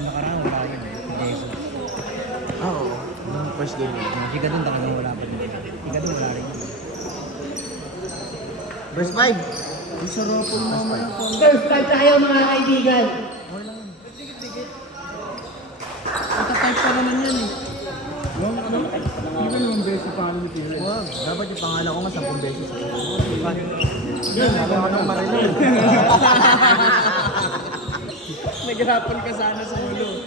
Nakaraan wala yun eh. Jesus. Oo. Yung first game. Chika dun, taka nung wala pa din. Chika dun, wala rin. Verse 5. First time tayo mga kaibigan. Ita-type pa naman yan eh. Wow, dapat yung pangalan ko nga 10 beses. Yan, alam mo nang marilo. Naghirapan ka sana sa ulo.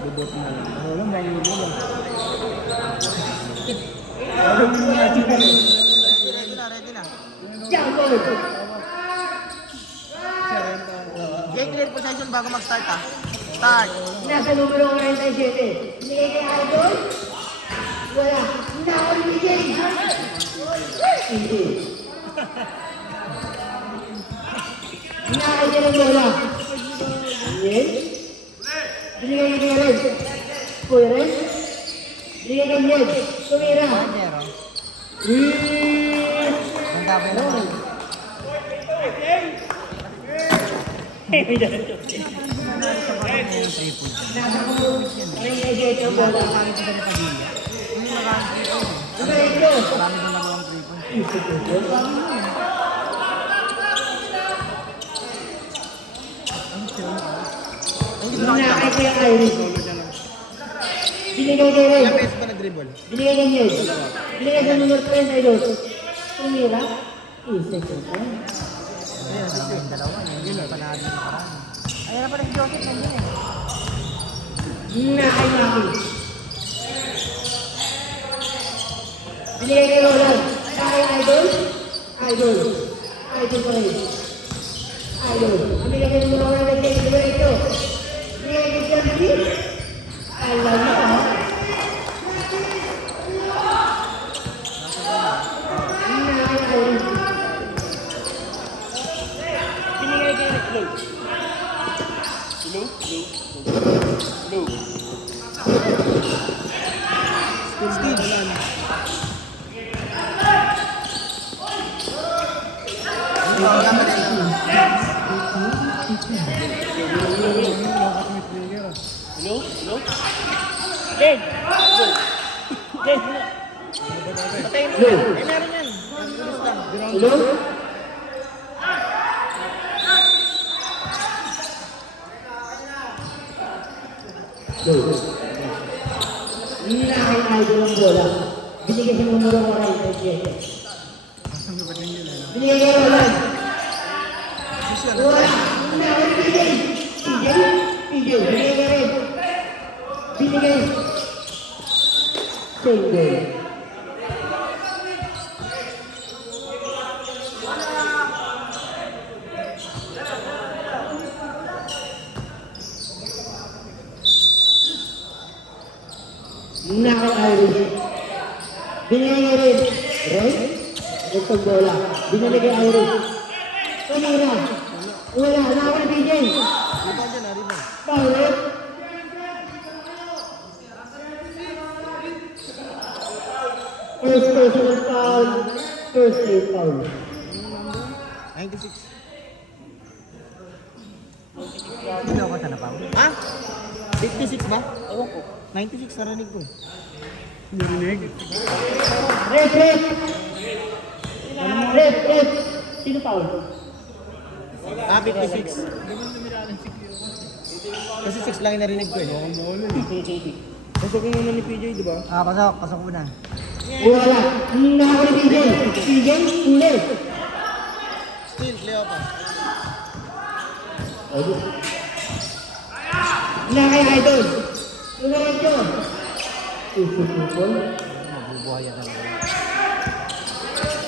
Bubot na lang. Wala ba yung bubot? Ready na. Jumbo! Jay, clear possession bago mag-start ha. Start. Nasa numero 47. Binigay kay Idol. Wala. Nakabigay. Hindi. Nakakaya ng bola. Yan. Binigay kay Red. Kuya Red. Binigay kay Ned. Tumira. Panyero. Ang gabi na. Nasa numero 47 ang bola. Diretso. Marami na nagawang 3 points. Nakakaya kay Iris. Binigay kay Red. Ilang beses ba nag-dribble? Binigay kay Ned. Binigay kay numero 32. Tumira. Isa ko. Ayun, nasa yung dalawa. Yun na panalo na nakaraan. Ayun na pala si Joseph nandiyan eh. Nakakaya. Binigay kay Roland. Kay Idol. Idol. Idol pa rin. Idol. Ang binigay kay numero 1 kay Diretso. Binigay kay Jambi. Alam mo ha. Nakakaya. Binigay kay Red. Red! Red! Patayin mo yan. Eh, meron yan. Bilis lang. Hello? Hinahing idol ang bola. Binigay sa numero 47. Binigay kay Roland. Roland. Hinahing PJ. PJ. Binigay kay Red. Binigay. Single. Nakaka-Irish. Binigay kay Red. Red? Ito bola. Binigay kay Irish. Tumira. Wala. Nakaka PJ. Rebound dyan ha, rebound. Paulit. First personal foul. First team foul. 96. Hindi ako sana pa. Ha? 56 ba? Ewan ko. 96 narinig ko. Red, red. Red, red. Sino foul? Ah, 56. Kasi 6 lang yung narinig ko eh. Pasok mo muna ni PJ, di ba? Ah, pasok. Pasok muna. Wala. Nakaka PJ. PJ, ulit. Still, Leo pa. Nakay idol. Diretso. Susupupol. Mabubuhayan ka naman.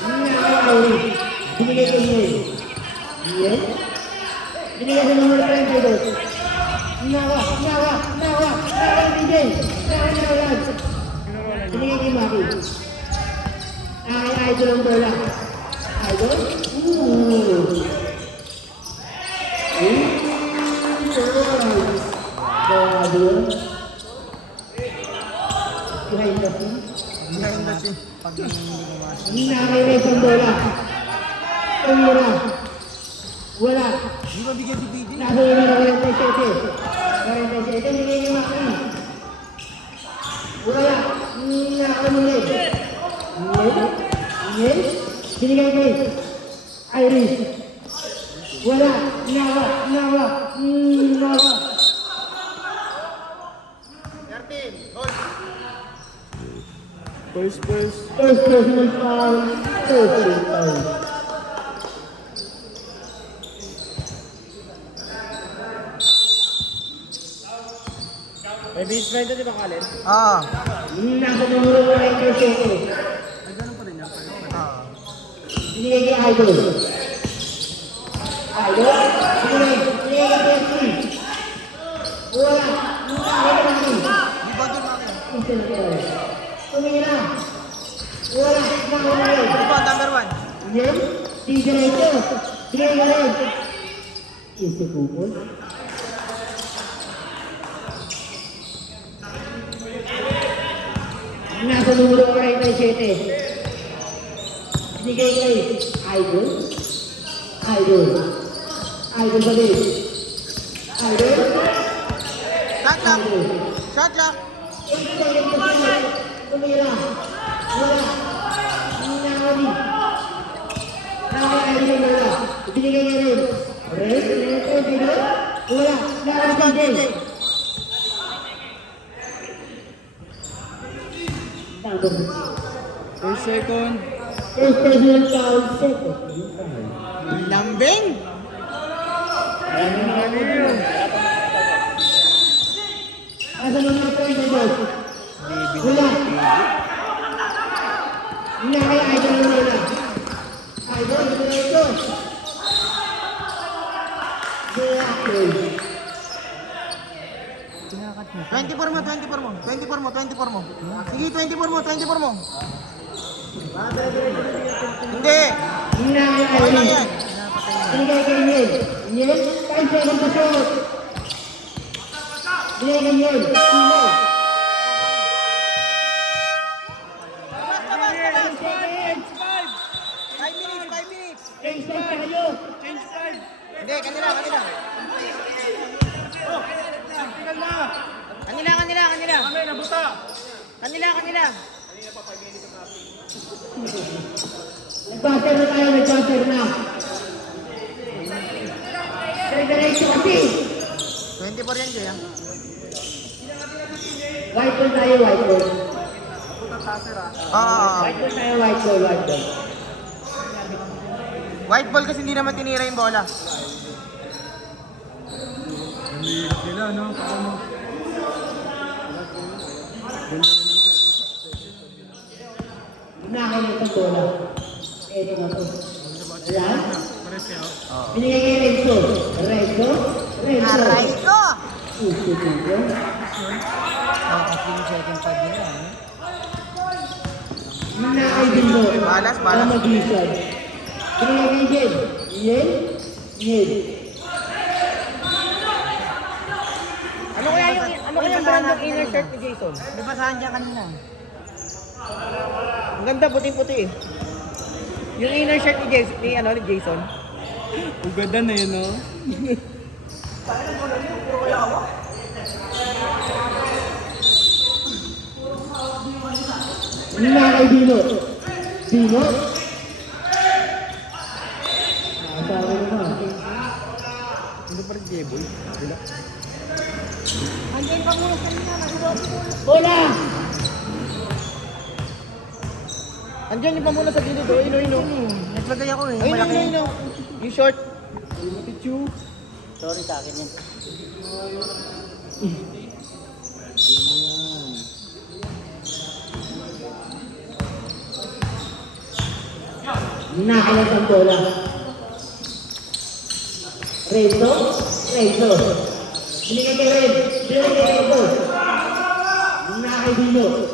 Nakay Irish. Binigay kay Ned. Yes. Binigay sa numero 32. Nawa. PJ. Nawa. Binigay kay Maki. Nakay idol ang bola. Idol? Behind the Ngayon kasi, pag hindi kumasok. Nakakainis ang bola. Tumira. Wala. Di ba bigyan si BJ? Nasa una na 47. 47, hindi niya makakita. Wala. Nakamulit. Ngel. Binigay kay Iris. Wala. Nawa. Nawa. First. First personal foul. Personal foul. May beach line di ba, Kalen? Ah. Nasa numero 47. Ay, ganun pa rin yan. Ah. Binigay kay Idol. Idol. Binigay kay Jeffrey. Wala. Di ba doon namin? Tumira. Wala. Nakamulit. Di ba, number 1? Yan. Di diretso. Binigay ka rin. Isi kupol. Nasa numero 47. Binigay kay Idol. Idol. Idol pa rin. Idol. Shot lock! Shot lock! Tumira. Wala. Nakakali. Nakakali na wala. Binigay ka rin. Red. Wala. Nakakali din. First, second. First personal foul, second. Lambing! Asa mga point na boss? Wala. Hindi kaya idol na wala. Idol, ito. Wala. 24 mo. 24 mo. Sige, 24 mo. Hindi! Hindi na kaya Okay lang idol. yan. Binigay kay Niel. Niel, 5 seconds pa shot. Binigay kay Niel. Niel. Five minutes. Change time tayo. Hindi, kanila. Kanila. Nag-buzzer na tayo, nag-buzzer na. Diretso kasi. 24 yan, Jay. White ball tayo, white ball. Ah. White ball tayo, white ball. White ball kasi hindi naman tinira yung bola. Sila, no? Nakakaya sa bola. Ito na to. Ayan. Pares kayo. Binigay kay Renzo. Aray ko! Puso dito. Second pad nila. Nakay Bindo. Balas. Mag-isad. Binigay kay Jen. Ano kaya yung brand ng inner shirt ni Jason? Di ba saan dyan kanina? Ang ganda, puting-puti eh. Yung inner shirt ni Jason. Ugada na yun, no? Nakay Bino. Nakasawa naman. Ano pa rin, Jeboy? Wala. Bola! Andiyan yung pamuna sa gilid eh. Ino. Naglagay ako eh. Ino. Yung short. Pichu. Sorry sa akin yun. Nakalat ang bola. Renzo. Binigay kay Renzo. Nakay Bino.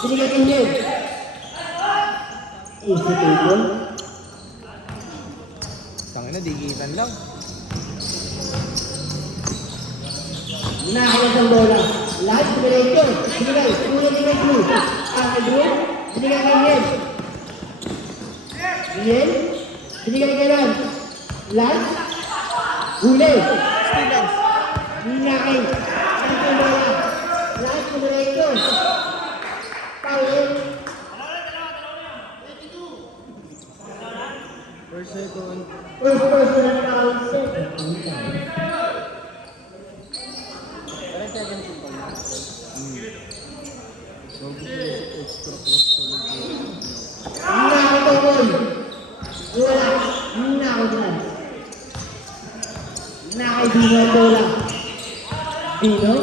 Binigay kay Ned. Easy table. Tangina, digitan lang. Nakakilas ang bola. Lahat, diretso. Binigay. Unang binigay blue. Ang blue. Binigay kay Yen. Yen. Binigay kay Lan. Lan. Huli. Stevens. Nakay. Lahat ang bola. Lahat, diretso. Foul. First second. First personal foul. Second. Parang second ko pala. Bago ko extra cross sa Nakatungkol. Wala. Nakatungkol. Nakaibigan ang bola. Dino.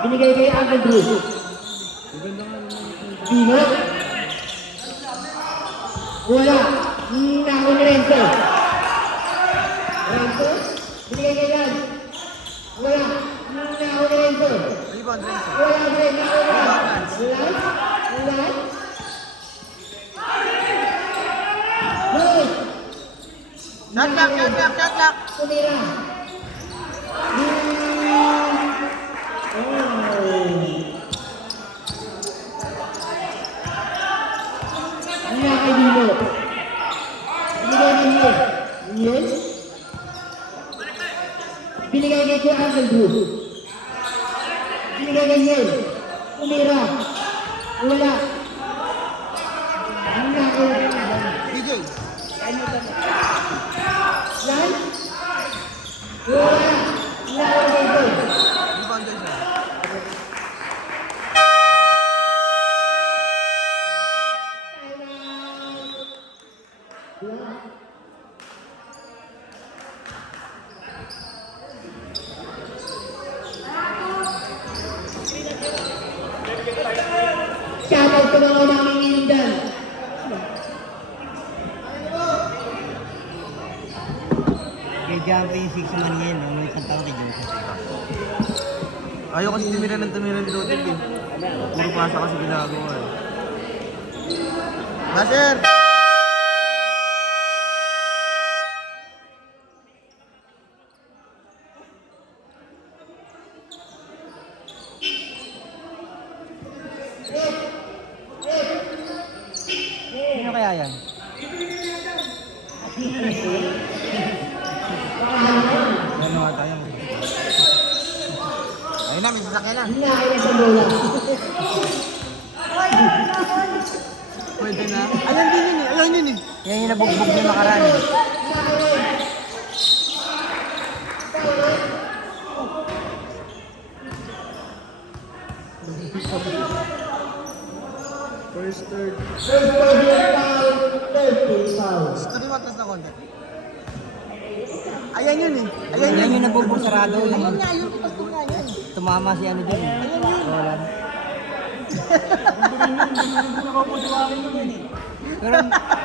Binigay kay Uncle Drew. Maganda nga naman ito. Dino. Wala. Nako ni Renzo. Renzo. Binigay kay Lan. Wala. Nako ni Renzo. Rebound, Renzo. Wala rin. Nako ni Lan. Lan. Hoy. Shot clock, shot clock, shot clock. Tumira. Ang kay Dino. Binigay kay Yen. Yen. Binigay kay Kuya Uncle Drew. Binigay kay Yen. Tumira. Wala. Ang kay DJ. Lan. Wala. Nako kay Yen. Rebound, Joshua. Shoutout sa mga nakikinig dyan. Kay Jumpy yung 6 man yan, may isang tao kay Joseph. Ayaw kasi tumira ni Rodel eh. Puro pasa kasi ginagawa eh. Basher! Sino kaya yan? Ano nga tayo? Ayun na, may sasakyan na. Nakainis ang bola. Pwede na. Alam din yun eh, alam yun eh. Yan yung nabugbog niya nakaraan. Eh. First, third. First personal foul. Third team foul. Sabi mo atras na konti. Ayan yun eh. Ayan Yan yun. yung nabugbog sarado. Ayan Yung nga, yun ipas ko nga yan. tumama si ano dun. Roland. Pero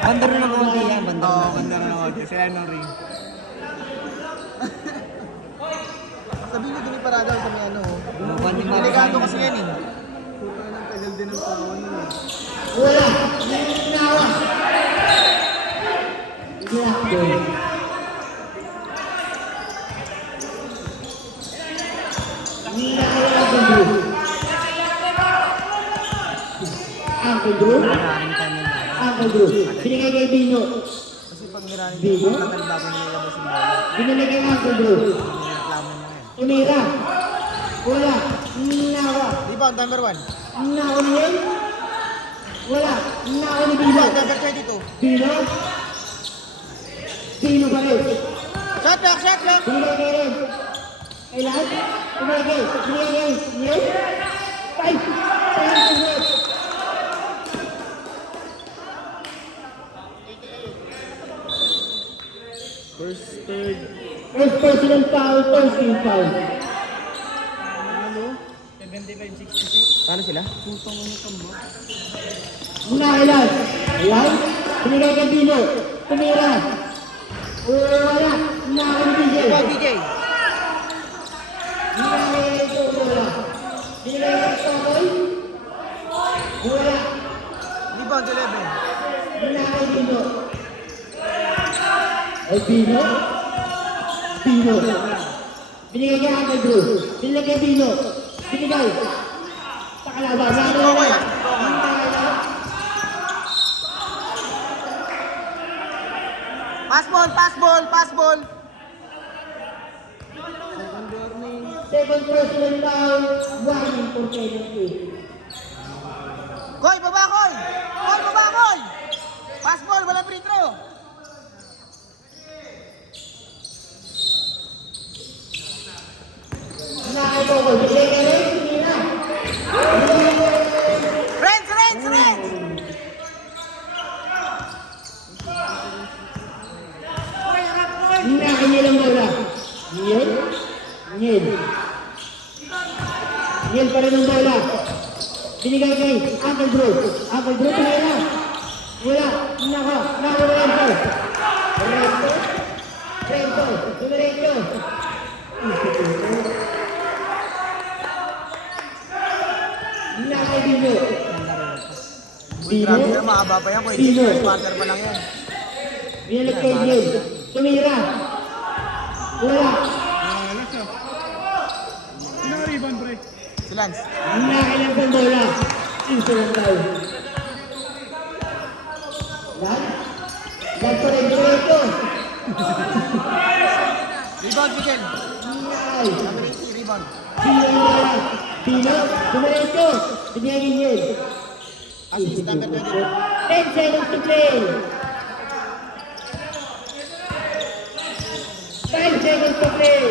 bandar na ng konti yan. Bandar Oo, na. ganda na ako. Sila nung ring. Sabi mo dun parada sa may ano. Banding Delikado kasi yan eh. Puta ng tagal din ang pawan nun eh. Wala. Nawa. Black goal. Uncle Drew. Maraming kami na. Uncle Drew. Binigay kay Dino. Kasi pag niranin Bigo? mo, tagal bago nilabas yung bola. Binigay kay Uncle Drew. Nireklamo niya yan. Tumira. Wala. Nawa. Rebound, number 1. Nawa ni Yen. Wala. Nawa ni Dino. Rebound, number 22. Dino. Dino pa rin. Shot clock, shot clock. Binigay kay Ren. Kay lahat. Binigay kay Yen. Five. First, third. First personal foul, first team foul. Ano? 75-66. Paano sila? Putang ano tamba. Nakailan. Ayan. Binigay kay Dino. Tumira. Wala. Nakakabigay. Rebound, DJ. Binigay kay Wala. Binigay kay Tokoy. Wala. Rebound, 11. Binigay kay Dino. Ay, Dino. Dino. Binigay kay Uncle Drew. Binigay kay Dino. Binigay. Sa kalaban. Pass ball, pass ball, pass ball. Second personal foul. Warning for penalty. Koy, baba, Koy! Koy, baba, Koy! Pass ball, walang free throw. Nakakabo. Binigay kay Ray. Binigay. Renz, Renz, Renz! Nakakinilang bola. Niel. Niel. Niel pa rin ang bola. Binigay kay Uncle Drew. Uncle Drew, pinay na. Wala. Nako. Rento. Rento. Dumiretso. Nakay Dino. Uy, grabe na, mahaba pa yan. Koy, Dino. quarter pa lang yan. Binalik kay Niel. Tumira. Wala. Wala siya. Sino ka rebound, pre? Si Lance. Nakailang pang bola. Isa lang tayo. Yan. Yan pa rin. Diretso. Rebound, Miguel. Nakay. Number 80, rebound. Dino ang bola. Dino. Diretso. Binigay kay Niel. Assist, number 20. 10 seconds to play. 5 seconds to play.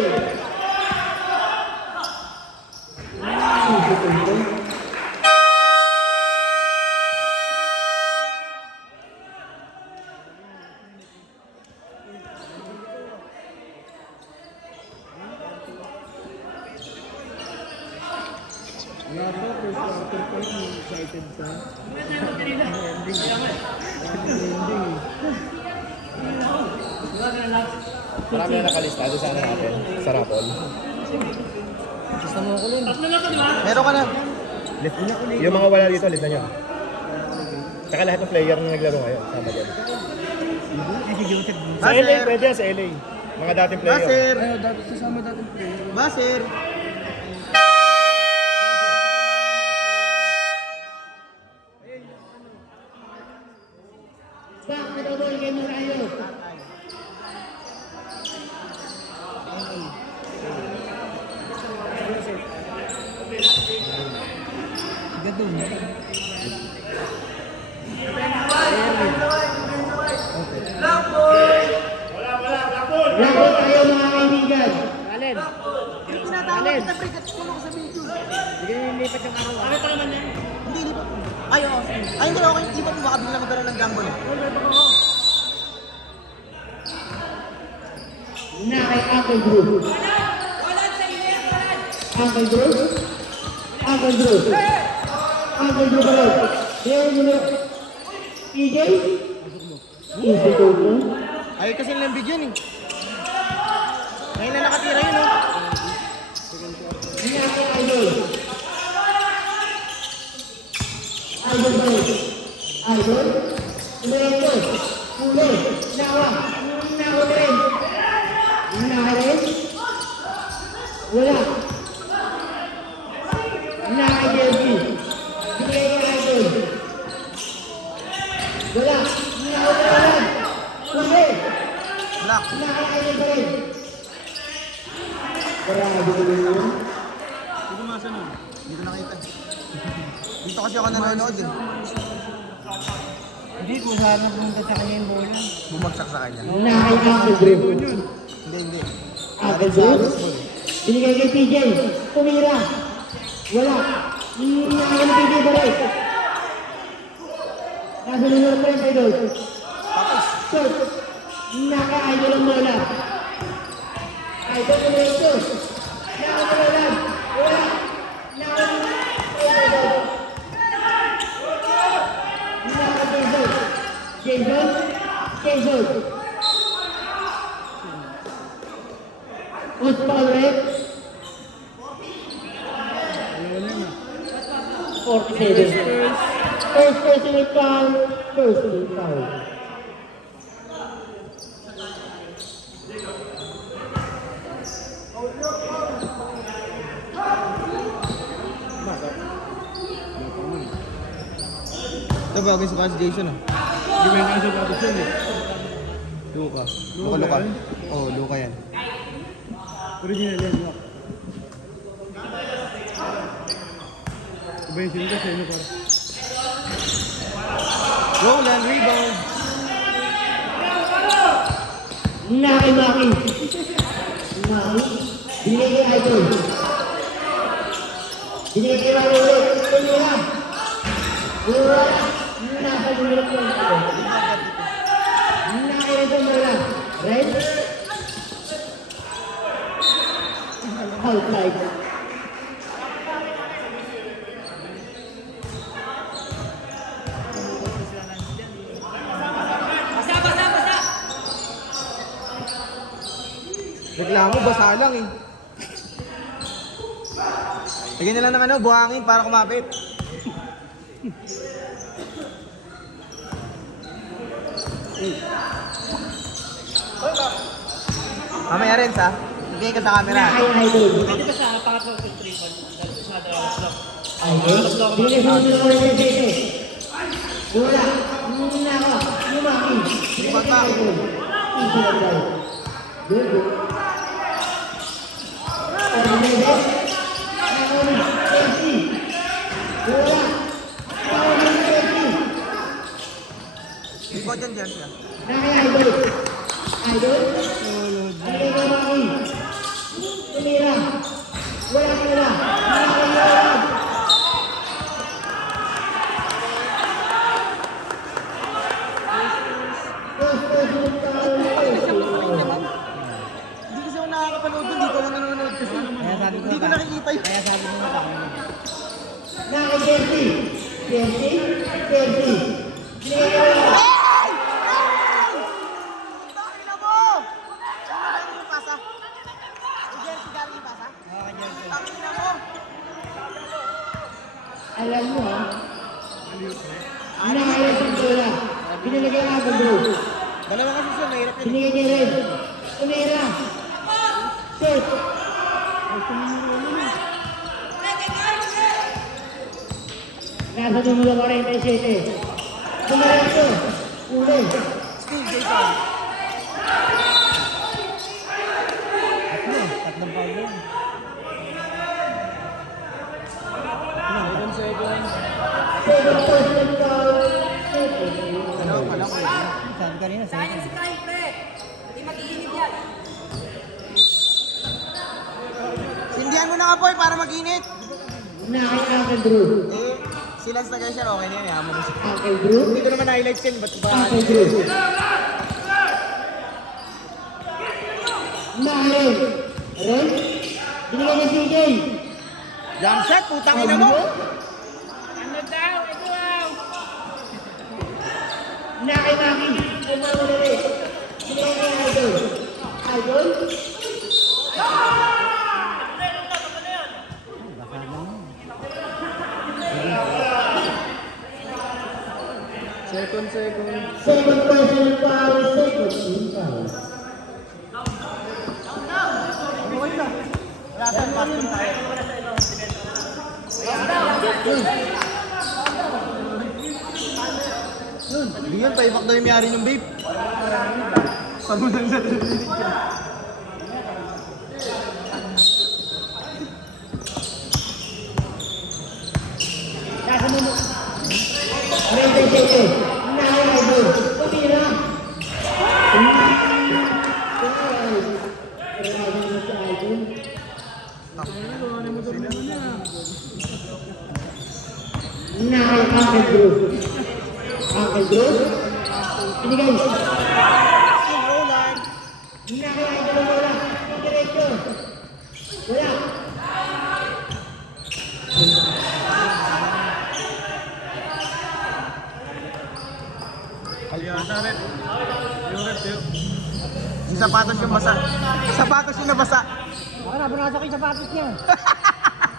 Wala pa, first quarter pa yun. Excited pa. Marami na nakalistado sa ano natin, sa Rapol. Meron ka na. Yung mga wala dito, list na nyo. Tsaka lahat ng player na naglaro ngayon, sama dyan. Sa LA, pwede yan, sa LA. Mga dating player. Basir! Ayaw, dati sasama dating player. Basir! Back to the ball game na tayo. Gadun. Laban tayo mga kaibigan. Alin? Tinatawag kita, pre. Katulong sa video. Sige, lipat yung araw. Ano pa naman yan? Hindi, lipat. Ay, oo. Ay, hindi, okay. Lipat mo. Baka bigla magkaroon ng gamble. Na kay Uncle Drew. Uncle Drew. Uncle Drew. Uncle Drew pala. Ngayon mo na. PJ? Easy to go. Ay, kasi nilang bigyan eh. Ngayon na nakatira yun, oh. Na kay Idol. Idol ba yun? Idol? Diretso. Huli. Nawa. Nawa rin. Nawa rin. Wala. Na kay Jelby. Bigay kay Idol. Wala. Nawa rin. Huli. Black. Na kay Idol ba rin? Grabe ko yun. Sige, masa na. Hindi ko nakita. Dito kasi ako nanonood eh. Hindi ko sana pumunta sa kanya yung bola. Bumagsak sa kanya. Na kay Uncle Drew. Hindi. Uncle Drew. Binigay kay PJ. Tumira. Wala. Nakakala PJ ba rin? Nasa numero 32. Tapos, Short. Naka-idol ang bola. Idol ko na ito. Naka-bola. Wala. Naka-Jason. Jason. Jason. Uspa ulit. 47. First personal foul. Personal foul. Ito bagay sa si Jason ah. Hindi ba yung nasa dapat yun eh? Luka. Luka Luka. yan? Oo, Luka yan. Original yan, no? Iba yung sinigas eh, no? Para. Roland, rebound. Maki. Maki. Binigay kay Idol. Binigay kay Idol ulit. Tumira. Wala. Nasa lumilap ko. Nakakita mo lang. Right? Outside. Reklamo, basa lang eh. Lagyan nila ng ano, buhangin para kumapit. Mamaya rin sa, bigay ka sa camera. Nakakita Idol. Pwede ba sa pangatlo sa 3 sa dalawa lang? Idol. Binigay mo na ko ng dito. Wala. Muna ako. Maki. Lipat pa. Idol. Easy lang daw. Good. Lipat yan, Jersey ah. Idol. Idol. Ano ba Maki? Tumira. Wala ka na. Nakakita. Hindi kasi ako nakakapanood dun, dito ako nanonood kasi. Kaya sabi ko Hindi ko nakikita yun. Kaya sabi mo na Jersey. Tangina mo! Ano yung pasa? Jersey galing yung pasa? Tangina mo! Alam mo ha? Nakakaya sa bola. Pinalagay ang ako bro. Dalawa kasi siya, mahirap yun. Binigay niya rin. Tumira. Shoot. Nasa numero 47. Tumaretso. Uli. Steve, Jason. tatlong foul yun. Second person foul. Dalawa pala ko yun. Sabi ka rin na, sabi ka rin. Sindihan mo na nga, boy, para mag-init. Nakakaya Uncle Drew. Eh, sila sa Tagasher, okay na yun. Yaman mo siya. Uncle Drew. Hindi ko naman highlights yan, ba't ba? Uncle Drew. Nakarin. Ren. Binigay niya CJ. Jump shot, putang ina mo! Nakimaki. Umama na rin. Binigay niya Idol. Idol. Second. Second person foul. Second team foul. Wala tayong passport tayo. Hindi yun, pa-ipak daw yung mayari ng vape. Sabi lang sa rinig yun. Nasa mo. Ren CJ. Nakakaya Idol. Tumira. Nakakaya Uncle Drew. Uncle Drew. Binigay. Roland. Nakakaya Idol ang bola. Diretso. Wala. Yung sapatos yung basa. Sapatos yung nabasa. Ako na, bunasa ko yung sapatos niya.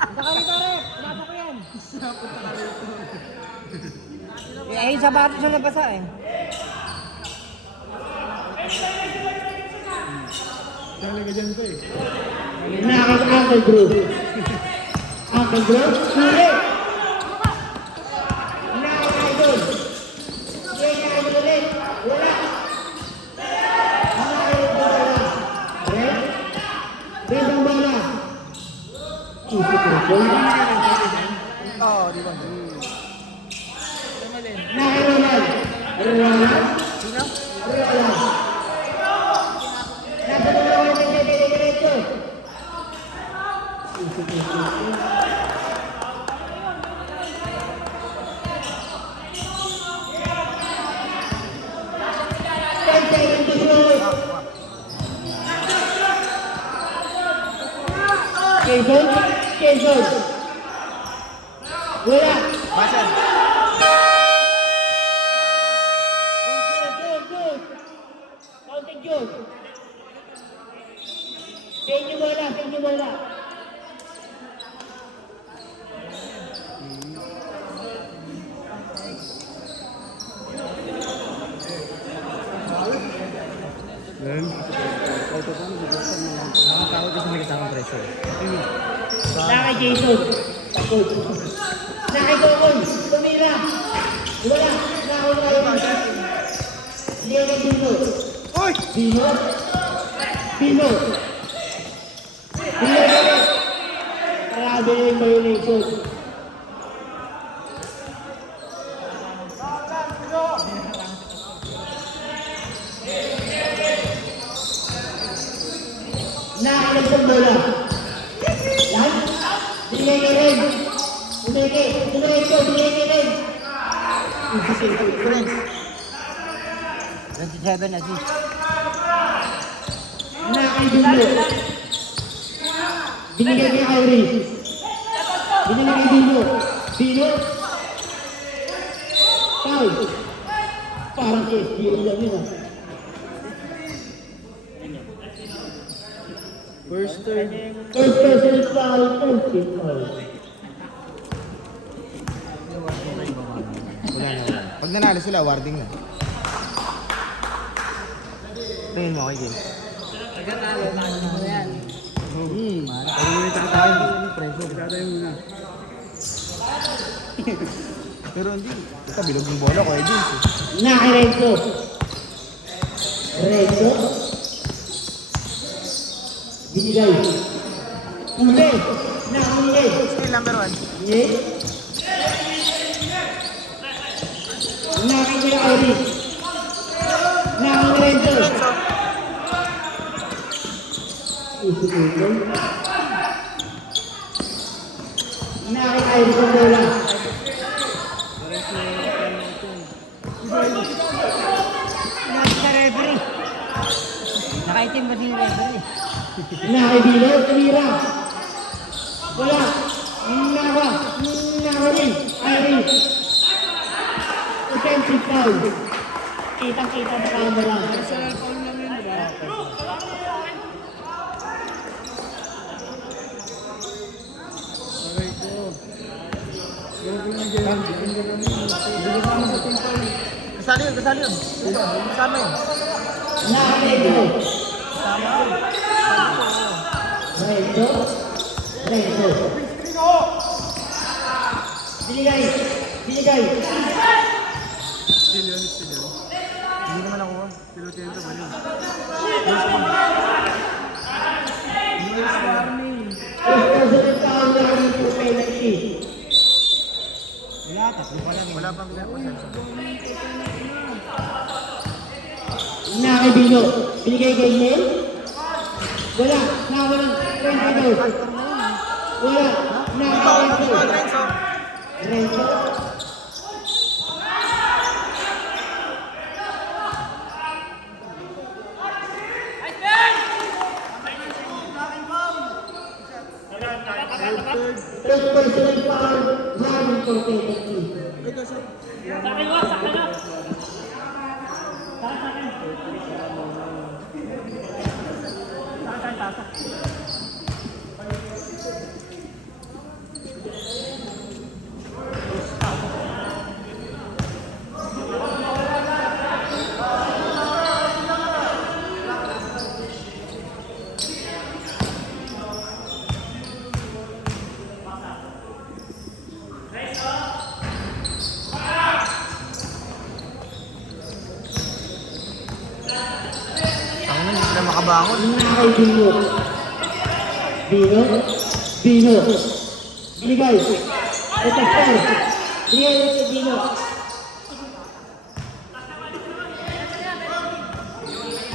Punta ka rito rin, bunasa ko yan. Eh, yung sapatos yung nabasa eh. Talaga dyan to eh. Nakakaya Uncle Drew. Uncle Drew. Huli. Nakakaya Idol. idol. Oo, di ba? Naki Ronald. Ronald. Sino? Ronald. Nasa dalawa ng diretso. Quezon. Wala. Basel. Good. Counting good. Sa inyo bola. Then, auto pa na bigyan mo. Nakakawag kasi may kasamang pressure. Naki Jason. Good. Naki Gokon. Tumira. Wala. Nakawala. Diego Dino. Oy! Dino. Grabe yung violation. Nakalag sa bola. Yan. Binigay ka rin. Diretso. Friends. 27 assist. Nakay Dino. Binigay kay Auri. Binigay kay Dino. Foul. Parang SDO lang yun ah. First turn. First person foul. First team foul. Wala na. Pag nanalo sila, warding na. Tingin mo okay, James. Ano yung tatayo? Tatayo muna. Pero hindi. Ito, bilog yung bola ko, James. Naki Renzo. Binigay. Uli. Nakahuli. Still number 1. Yes. Naki kay Auri. Naki Renzo. Renzo. Isipin. Naki Auri sa bola. Nasa referee. Nakaitim ba si referee? Naki Dino. Tumira. Wala. Nakahuli. Auri. Offensive foul. Kitang-kita sa camera. Aray ko. Huwag ko lang dyan. Hindi ka naman sa timpal. Kasali yun. Kasama yun. Nakarenzo. Renzo. Binigay. Still yun. Hindi naman ako. Still tento ba yun? President foul namin po penalty. Wala, tatlo pa lang. Wala pang pinapasensya. Nakibino. Binigay kay Nel. Wala. Nakawalan. Renzo. Pastor na yun. Wala. Foul, Renzo. Renzo. Renzo. First personal foul namin po penalty. Ang hindi sila makabangon. Nakay Dino. Dino. Binigay. Ito foul. Binigay ulit kay Dino.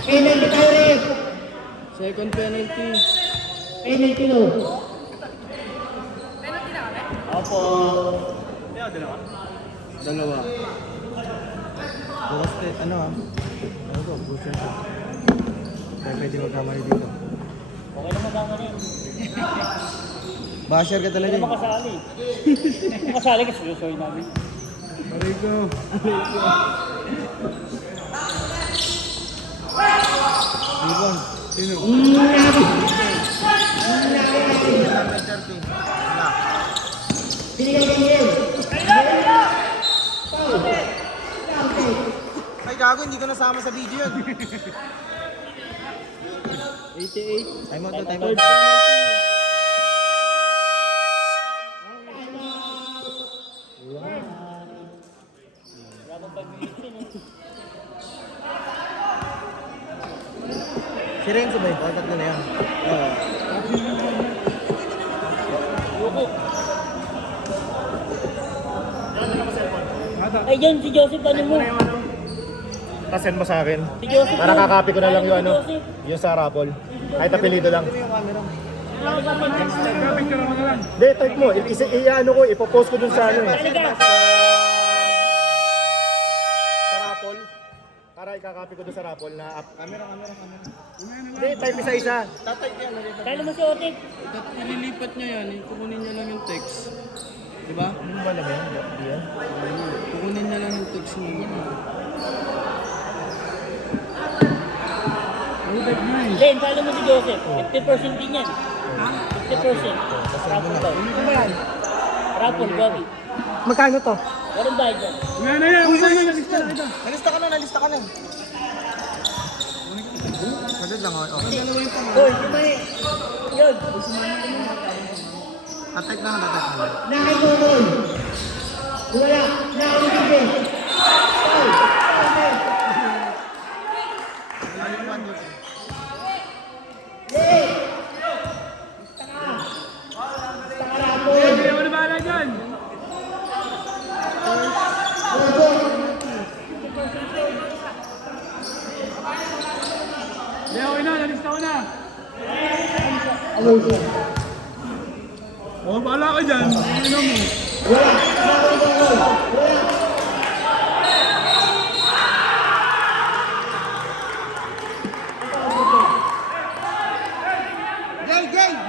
Penalty tayo ulit. Second penalty. Penalty no. Dalawa. Bukas ano ah. Ano to? Booster to. Kaya pwede magkamali dito. Okay na magkamali. Basher ka talaga eh. Makasali. Makasali kasi susoy namin. Marico. Ibon. Sino? Binigay kay Yen. Ay gago, hindi ko nasama sa video yun. 88. Time out to, time Third out. penalty. Si Renzo ba yun? O, tatlo na yan. Ay dyan, si Joseph, ano mo? Tapos send mo sa akin. Si Joseph. Para kakopy ko na lang yung ano, yung sa raffle. Kahit apelido lang. Picture mo na lang. Hindi, type mo. I-ano ko, ipopost ko dun sa ano eh. Sa raffle. Para ikakopy ko dun sa raffle na app. Camera. Hindi, type isa-isa. Kaya mo si Otik. Ililipat niya yan. Kukunin niya lang yung text. Diba? Ano ba lang yan? Hindi yan. Kukunin niya lang yung text mo. Ulit na eh. Len, kaya mo si Joseph. 50% din yan. 50%. Rapol daw. Ano ba yan? Rapol, Bobby. Magkano to? Walang bayad yan. Uwi na yan. Nalista na ito. Nalista ka na. Sagad lang ako. Okay. Hoy, di ba eh? Yun. Attack na lang, attack na lang. Nakikungol. Wala. Nakikungol. Foul. Hey! Hindi ako na bahala dyan. Hindi, okay na. Nalista ko na. Ano siya? Oh, bahala ka dyan. Ano mo? Wala. Nakikungol. Wala.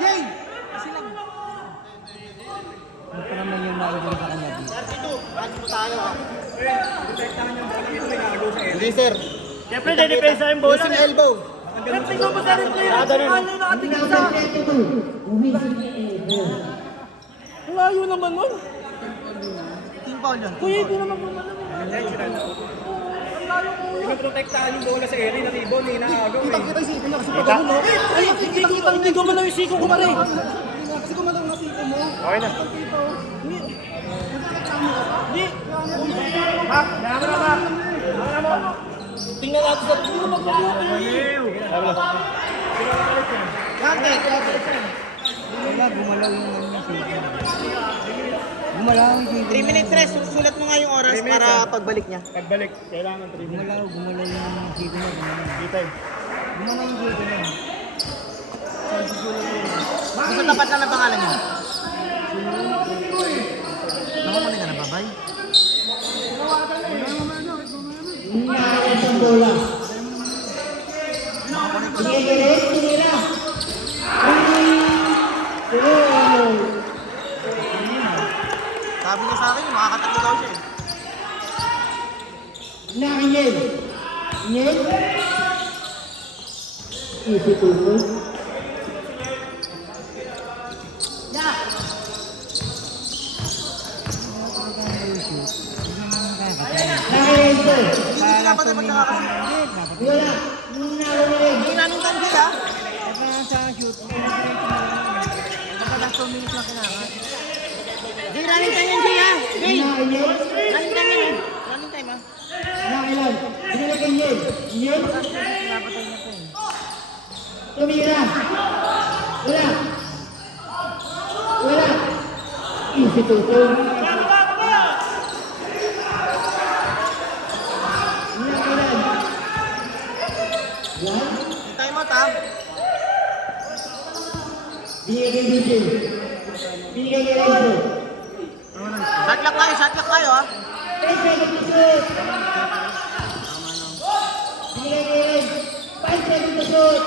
Jay! Ano pa naman yung maibigay sa kanya dito? Hindi sir. Siyempre, dedepensa yung bola. Using elbow. Siyempre, ikaw pa sa rin player. Ano yung nakatingin sa... Ang layo naman nun. Team foul yun. Kuya, hindi naman mo naman. Protektahan yung bola sa area ng ibon. Inaagaw eh. Hindi ko man lang yung siko ko pare. Okay na. Hindi. Tingnan natin sa... Hindi naman Wala, gumalaw yung ano niya. Gumalaw yung 3 minutes rest. Sulat mo nga yung oras para pagbalik niya. Pagbalik, kailangan 3 minutes. Gumalaw yung sigo niya. Dito. Gumalaw yung sigo niya. Gusto tapat na ng pangalan niya. Nakakunin ka na ba, bay? Nakakit ang bola. Sige, tinira. Sabi niya sa akin, makakatakbo daw siya eh. Nakinyen. Nyen. Easy to go. Nakinyen. Hindi dapat ay magkakasip. Wala. Nakinyen. Hindi namin tanggi ha. Sa shoot. Baka last 2 minutes lang kailangan. Jay, running time yan, Jay ha. Jay, Nakinyen. running time yan eh. Running time ha. Nakilan. Binili kay Nyen. Nyen. Tumira. Wala. Wala. Instituto. One. Time out ha. Binigay kay DJ. Binigay kay Renzo. Shot clock tayo ha. 10 seconds to shoot. Binigay kay Renzo. 5 seconds to shoot.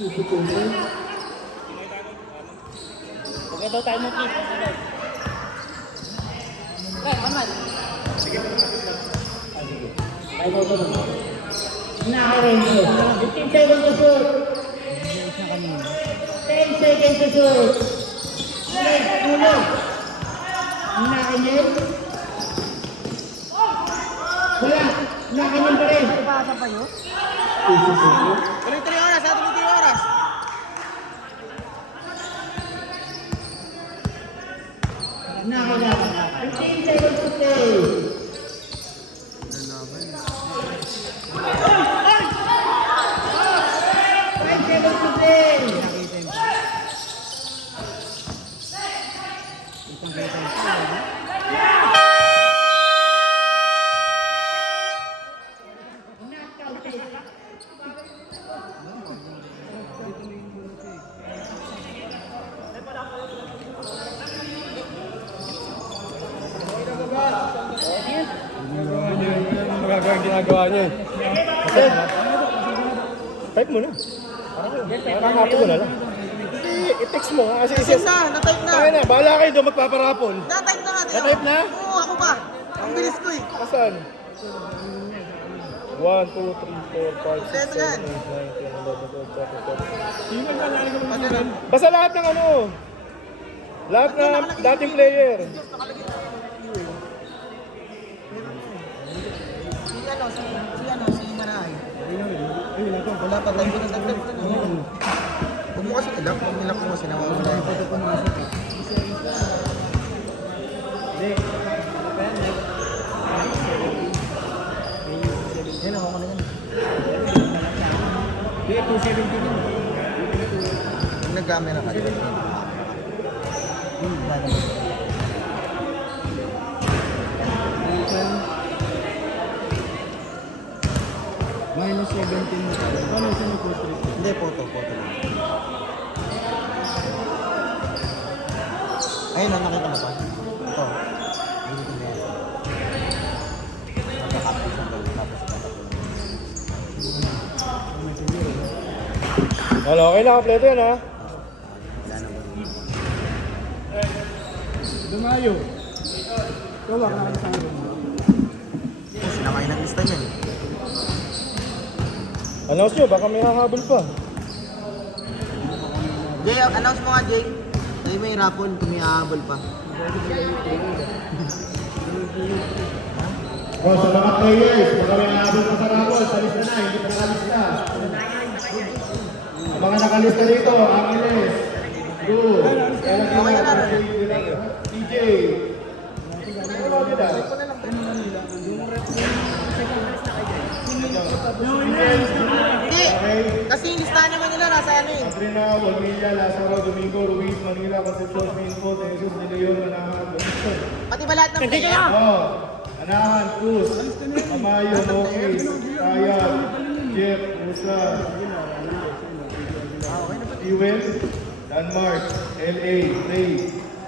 Instituto. Huwag daw tayo mag-keep. Ay, go, go, go. Naka-Renzo. 15 seconds to shoot. 10 seconds to shoot. Next, ulo. Naka-Renzo. Wala. Naka-Renzo pa rin. Basa pa yun? Instituto. 3 oras ha, 3 oras. Naka-Renzo. 15 seconds to play. Five seconds to play. Ginagawa niya eh. Kasi, type mo na. Parang ko na lang. Hindi, i-text mo. Kasi Type na, na-type na. Kaya na, bahala kayo doon magpaparapol. Na-type na natin. Na-type na? Oo, ako pa. Ang bilis ko eh. Asan? 1, 2, 3, 4, 5, 6, 7, 8, 9, 10, 11, 12, 13, 14. Basta lahat ng ano. Lahat na dating player. Si Manahay. Wala pa tayo na dagdag. Huwag mo kasi ilak. Huwag nilak mo kasi nawawala yung photo pa naman. Yan ako na yan. Hindi, 270 yun. Yung nag-camera ka. Minus 17 mo. Paano siya mag-portrait? Hindi, photo lang. Ayun, nakita mo pa. Ito. Hindi ko na yan. Magkakapit siya doon. Tapos Ano, okay na, kompleto yan ha. Dumayo. Ikaw ba nakakasama mo? sinakay ng lista niyan. Announce nyo, baka may hahabol pa. Jay, announce mo nga, Jay. Tayo may rapon kung may hahabol pa. O, sa mga players, baka may naabot pa sa Rapol, sa lista na, hindi pa nakalista. Ang mga nakalista dito, Angeles, Drew, TJ. Hindi! Kasi yung listahan naman nila nasa ano eh. Adrina, Olmilla, Lazaro, Domingo, Ruiz, Manila, Concepcion, Minfo, Jesus, De Leon, Manahan, Bonson. Pati ba lahat ng player? Oh, Anahan, Cruz, Amayo, Mokis, Ayan, Jeff, Musa, Steven, Denmark, LA, Ray,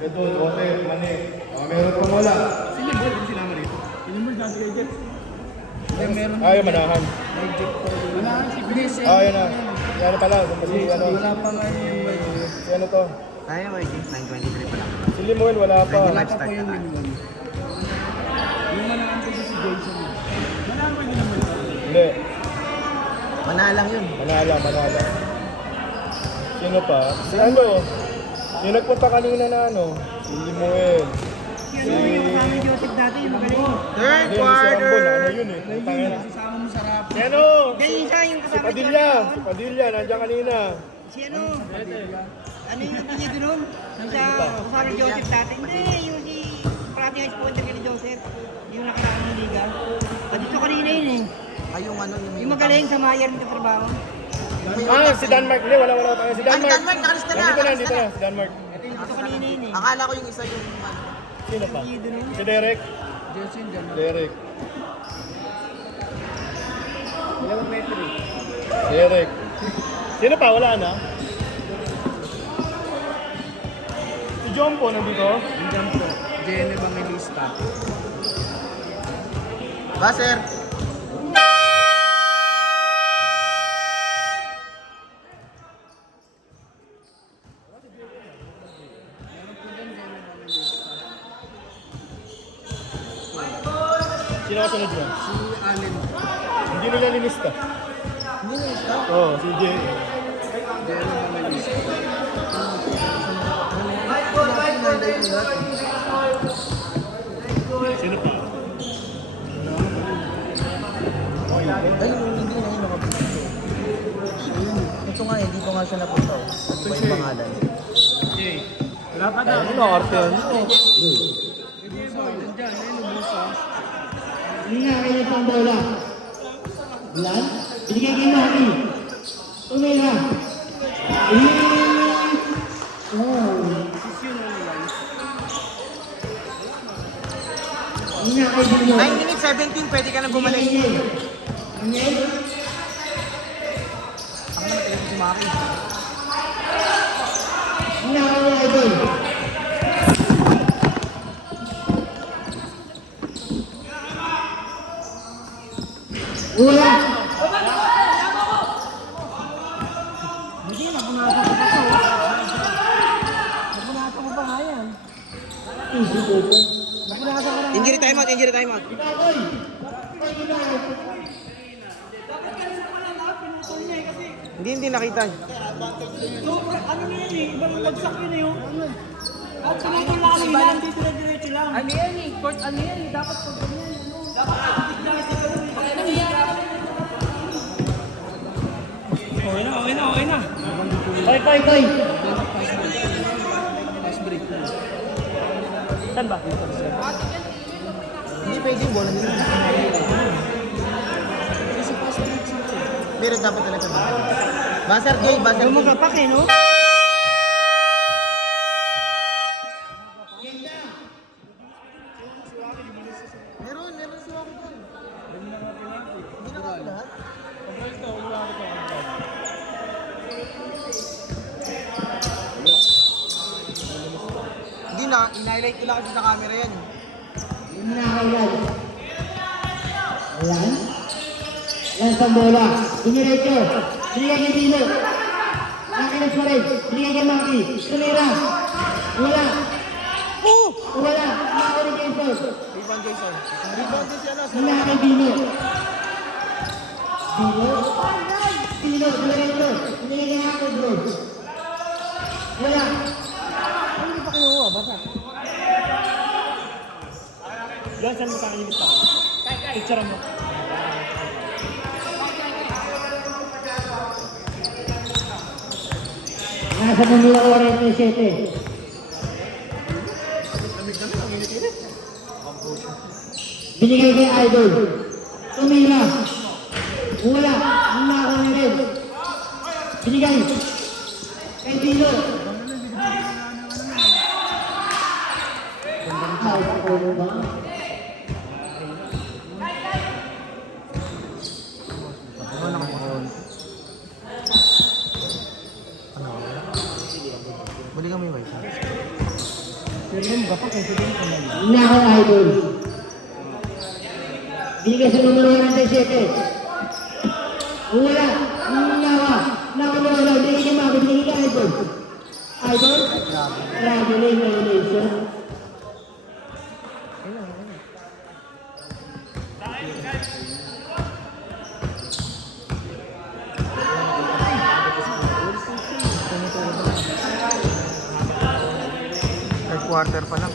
Gadon, Otet, Manek. Meron pang wala. Sinibol yung sinama rito. Sinibol dati kay Jeff. Hindi, meron. Ayaw, Manahan. May Jeff pa rin. Wala si Chris. Yan na. Yan pala. Kasi ano. Wala pa nga yung... Si ano to? Tayo may 923 pa lang. Si Limuel, wala pa. Wala pa po yung minimum. Yung manahan kasi si Jason. Manahan ba yun naman? Hindi. Manalang yun. Manala. Sino pa? Si ano? Yung nagpunta kanina na ano? Si Limuel. Joseph dati, yung magaling. Third Si quarter. Ambon, ano yun eh? Tangin na. Kasama mo sa rap. Si ano? Ganyan siya yung Si kasama Padilla. Si Padilla, nandiyan kanina. Si ano? Ano yung apelyido nun? Sa kasama ni Joseph dati. Hindi, yung si Parati High School ni Joseph. Yung nakaraan ng liga. Dito kanina yun eh. Ay, yung ano, Yung magaling sa Mayer ng katrabaho. Ah, si Denmark. Hindi, wala tayo. Si Denmark. Denmark, nakalista na. Dito na, si Denmark. Ito kanina yun eh. Akala ko yung isa yung ano. Sino pa? Si Derek. Jensen dyan. Derek. Dalawang metro eh. Derek. Sino pa? Wala na? Si John po nandito. Diyan po. JN Evangelista. Baser. Sino kasunod dyan? Si Allen. Hindi nila linista. Hindi na isa. Oo, si Jay. JN Evangelista. Sino pa? Ay, yung hindi na yun nakapito. Ito nga, hindi ko nga siya napunta. Ano ba yung pangalan? Wala ka na. Ano, arte yun? Nandyan. Ayun, Busa. Hindi nga kayo pang bola. Bulan, binigay kay Maki. Tumira. Hindi nga kayo dito. 9 minutes 17, pwede ka na bumalik. Ang naman si Maki. Hindi nga kayo idol. Wala. Hindi, napunasa ko pa ito. Napunasa ko pa nga yan. Napunasa ko na. Injury timeout, injury timeout. Hindi nakita. Ano na yun eh, ibang bagsak yun eh. At pinutol na kami lang dito na diretso lang. Ano yan eh, court ano yan eh, dapat pag ganyan. Dapat pagkikita kasi gano'n eh. Okay na. Toy. Saan ba? Hindi pwede yung bola nila. Pero dapat talaga ba? Baser Jay, Baser Yung Jay. magapak eh, no? Meron si Waki doon. Hindi na ako lahat. Hindi na, in-highlight ko lang kasi sa camera yan. Hindi nga kayo yan. Ayan. Ayan sa bola. Diniretso. Binigay kay Dino. Nakinis pa rin. Binigay kay Maki. Tumira. Wala. Wala. Nakakulit kay Sol. Rebound Jason. Rebound din siya na. Wala kay Dino. Dino. Diretso. Binigay kay Maki bro. Wala. Hindi pa kinuha, basa. Yan, saan mo kakalimit pa? Picture mo. Nasa Manila 47. Binigay kay Idol. Tumira. Wala. Nakakuha rin. Binigay. Kay Dino. Ay, ano ba? Bali kami yung wifi. Nako Idol. Binigay sa numero 97. Wala. Nakakuha. Binigay kay Maki. Binigay kay Idol. Idol? Grabe na yung violation. Third quarter pa lang.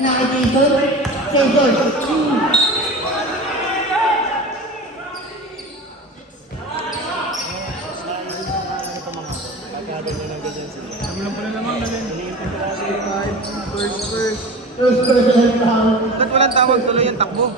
Nakikita. Jason. Walang pala naman na rin. First. First person down. Ba't walang magtuloy yung takbo.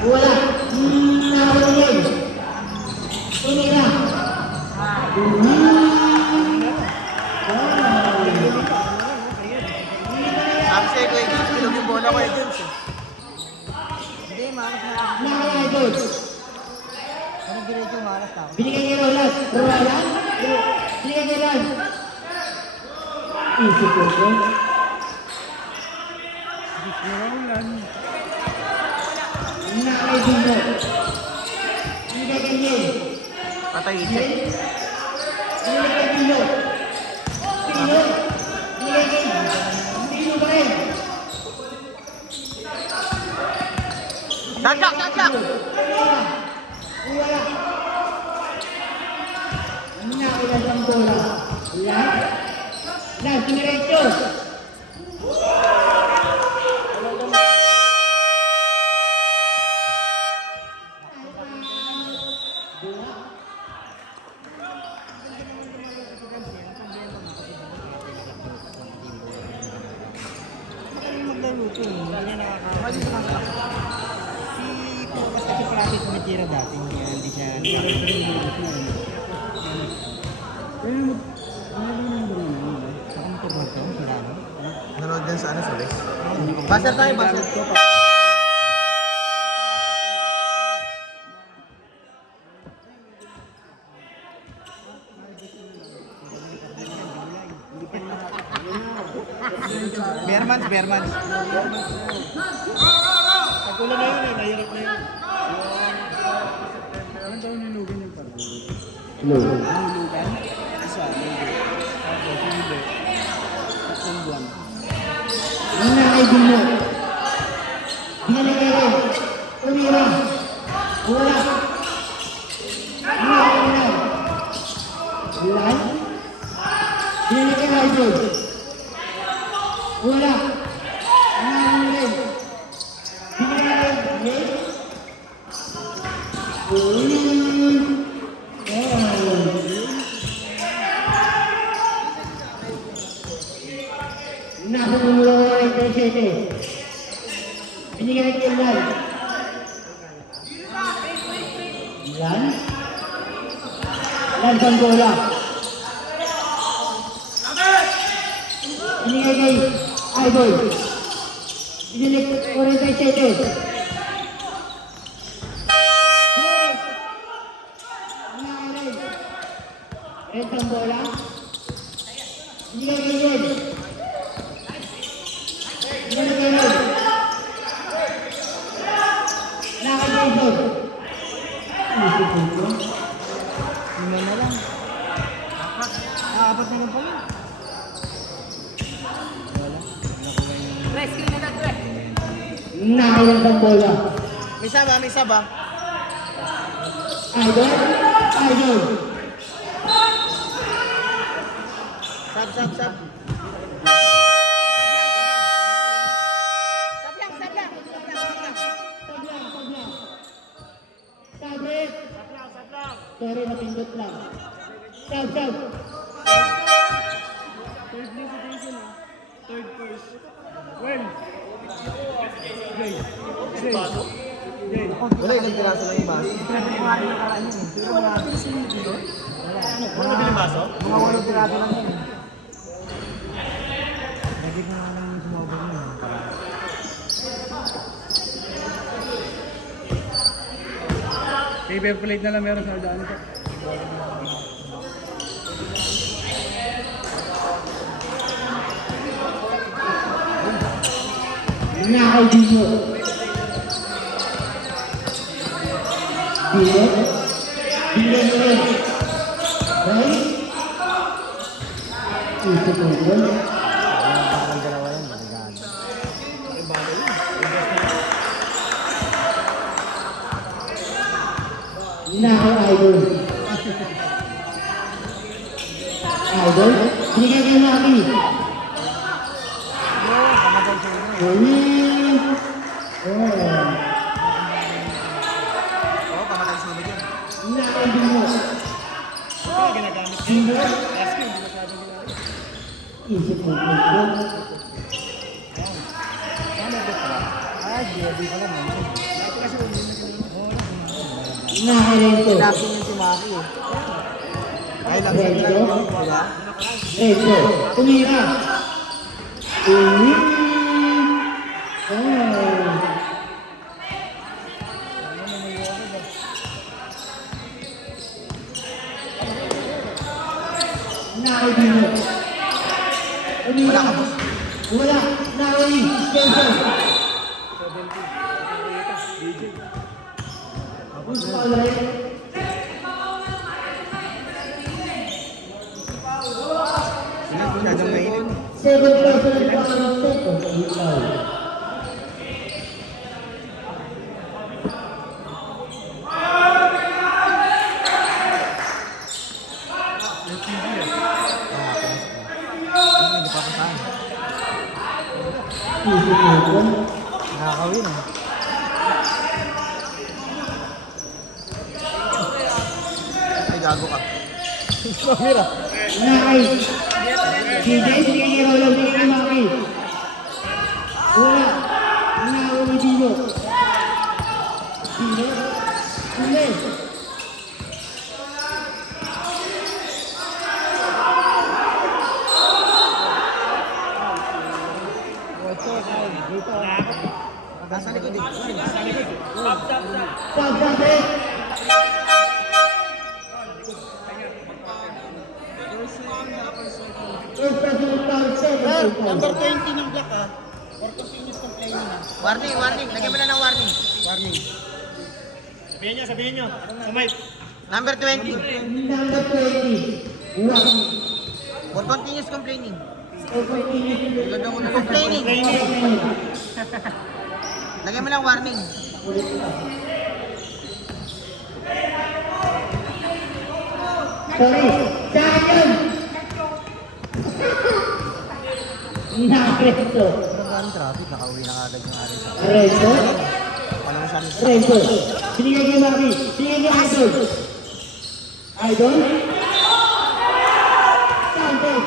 Wala. Nakabalingin. Tumira. Sabi ko, ilog yung bola ko eh. Hindi, malas na ako. Naka-idol. Ano diretso malas na ako? Binigay kay Roland. Roland. Binigay kay Roland. Easy po po. Naka-idol. Binigay kay Yen. Patay isip. Binigay kay Pino. Pino. Binigay kay Pino pa rin. Shot. Wala. Nakilas ang bola. Last diretso. Magluluto eh. Hindi niya nakakawa. Si Pumas kasi parati tumitira dati. Hindi siya. Saka motor ba ito? Sirano? Nanood din sa ano sa Lex? Basta tayo, basta. Bearmans. Pagkulan na yun eh, nahirap na yun. Ano daw nilugan yung parang? Lugan. Isa, hindi. Tatlong buwan. Naka-idol. Binigay kay Yen. Tumira. Wala. Naka-idol. Wala. Binigay kay Idol. Wala. Naka-idol. Binigay kay Yen. Nasa numero 47. Binigay kay Lan. Lan Sangola. Binigay kay Idol. Binigay kay 47. Red Sangola. Binigay kay Yen. Binigay kay Yen. Naka-Jason. Easy po po. Lima na lang. Apat na lang pala. Nakalang ang bola. May saba. Idol. Sab. Sab lang. Sabit. Sorry, napindot lang. Sab. Third na si Jason, ah. Third first. Well. Jay. Wala, ilang piraso lang yung baso. Wala nabiling baso? Mga 8 piraso lang yun. Lagi ko nga lang yung sumobor mo. Paper plate na lang meron sa daan ko. Naka-Dino. Bilet. Right? Ito po. Parang dalawa yan. Nako idol. Idol, binigay kay Maki. Oo, pamatay sunod yun. Nako Dino. Ginagamit niya. Last game, hindi masyadong ginagawa. Isip mo po. Nakareto. Laki niya si Maki eh. Ay, lang sa Reto. lang yun, diba? Reto. Tumira. Oh. Nakadino. Wala ka, boss. Wala. Nakawin. Spencer. Who's foul, right? Masyadong mainit. Second personal foul. Second foul. Hindi pa pasahan. Isip mo po. Nakakawin eh. Ay, gago ka. Mira. Nakay. CJ, sige kay Rolo. Sige kay Maki. Wala. Nakawin Dino. Dino. Hindi. Nasa likod eh. Pagsabi. First personal foul. Second foul. 20 ng black ah. For continuous complaining ah. Warning, warning. Lagyan mo na ng warning. Warning. Sabihin nyo. Sa mic. Number 20. Number 20. One. For continuous complaining. Complaining. Complaining. Lagyan mo ng warning. Sorry. Sa akin. Nakareto. Ang traffic, nakauwi na agad yung arin sa Reto. Walang saan sa Reto. Binigay kay Maki. Binigay kay Idol. Idol. Santos.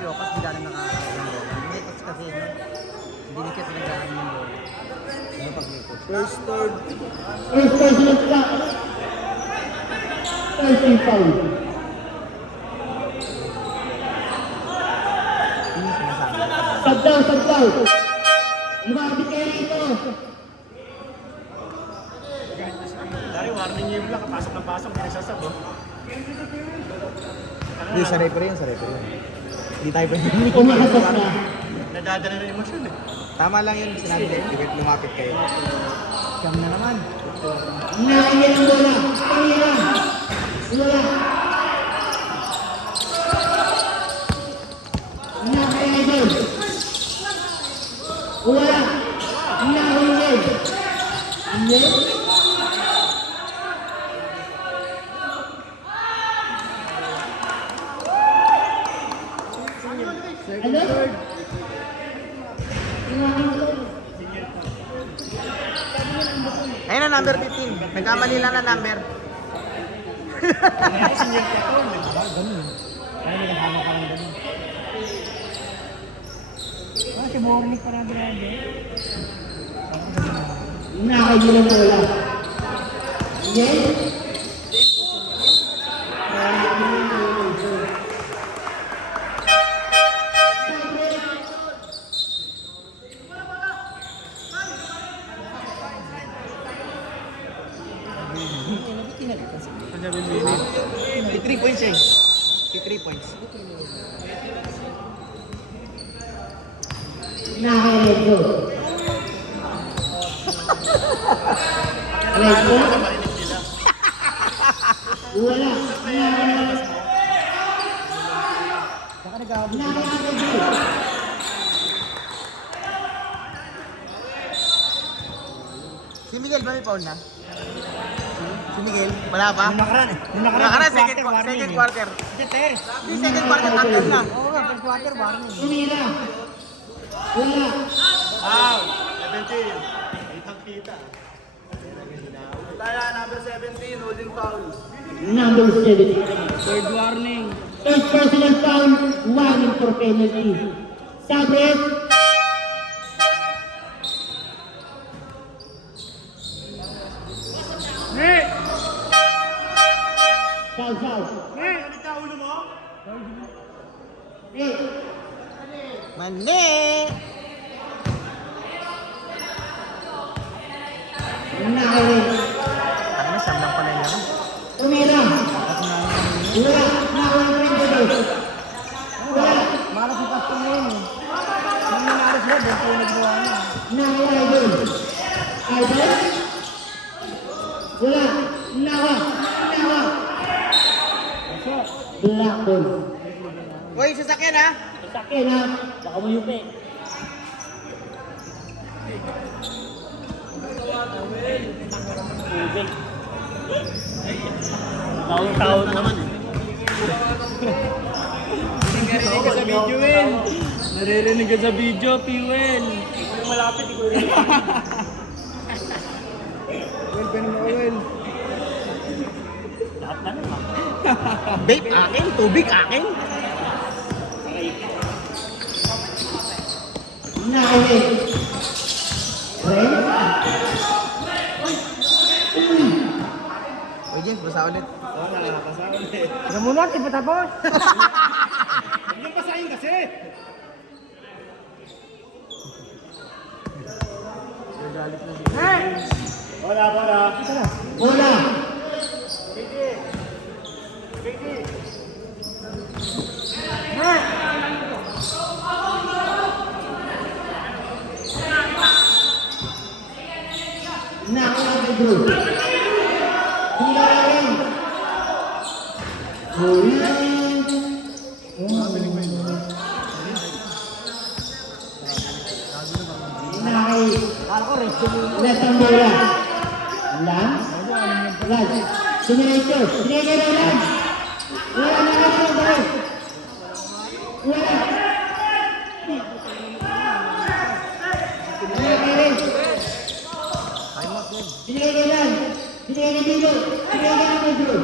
si Locas, hindi dahil nakakawin yung bola. Hindi kasi, hindi niya pinagdaan yung bola. Ano pag-likod? First personal foul. First foul. Hindi niya sinasabi. Sabdaw. Lumapit kayo rito. Dari, warning nyo yung black. Pasok na pasok. Hindi nagsasab oh. Hindi, sa referee yun, sa referee yun. Hindi tayo pwede. Umakasap na. Nadadala na yung emosyon eh. Tama lang yun, sinabi niya, ibig lumapit kayo. Siyam na naman. Nakaiyan ang bola. Panira. Wala. Nakaiyan. Wala. Nakaiyan. Yes. Ano? Ayun na, number 15. Nagkamali lang na number. Nakaiyan ang bola. Yes. May 3 points eh. May 3 points. Nakaiyan. Reto. Wala. Nakaiyan. Si Miguel ba may foul na? Si Miguel? Wala pa? Nung nakaraan, Second quarter. Hindi, second quarter, tanggal na. Oo nga, first quarter, warning. Tumira. Wala. Number 17. Third warning. Third personal foul, warning for penalty. Sabret. Foul, foul. Mani! Nakarin. Ano, siyam lang pala yan. Tumira. Wala. Nakarin pa rin dito. Wala. Malas yung custom na yun. Nung nangyari sila, doon po naggawa niya. Nakarin idol. Idol. Wala. Nawa. Black ball. Uy, sasakyan ha? Sakyan ha. Baka mo yupi. taon naman eh. Naririnig ka sa video, Will. Naririnig ka sa video, Piwel. Yung malapit, ikaw rin. Well, ganun ako, well. Lahat na naman. Babe, akin. Tubig, akin. Nakarin. Friend. Uy, James, basa ulit. Oo, nakakasama eh. Ano muna, di ba tapos? Huwag yung pasahin kasi. Wala. Bola. Nakarin bro. Hularan. Nakarin. Latang bola. Lang. Lang. Sinirito. Sinirito lang. Wala na lang ang ball. Wala. Sinirito lang. Sinirito dito. Sinirito lang dito.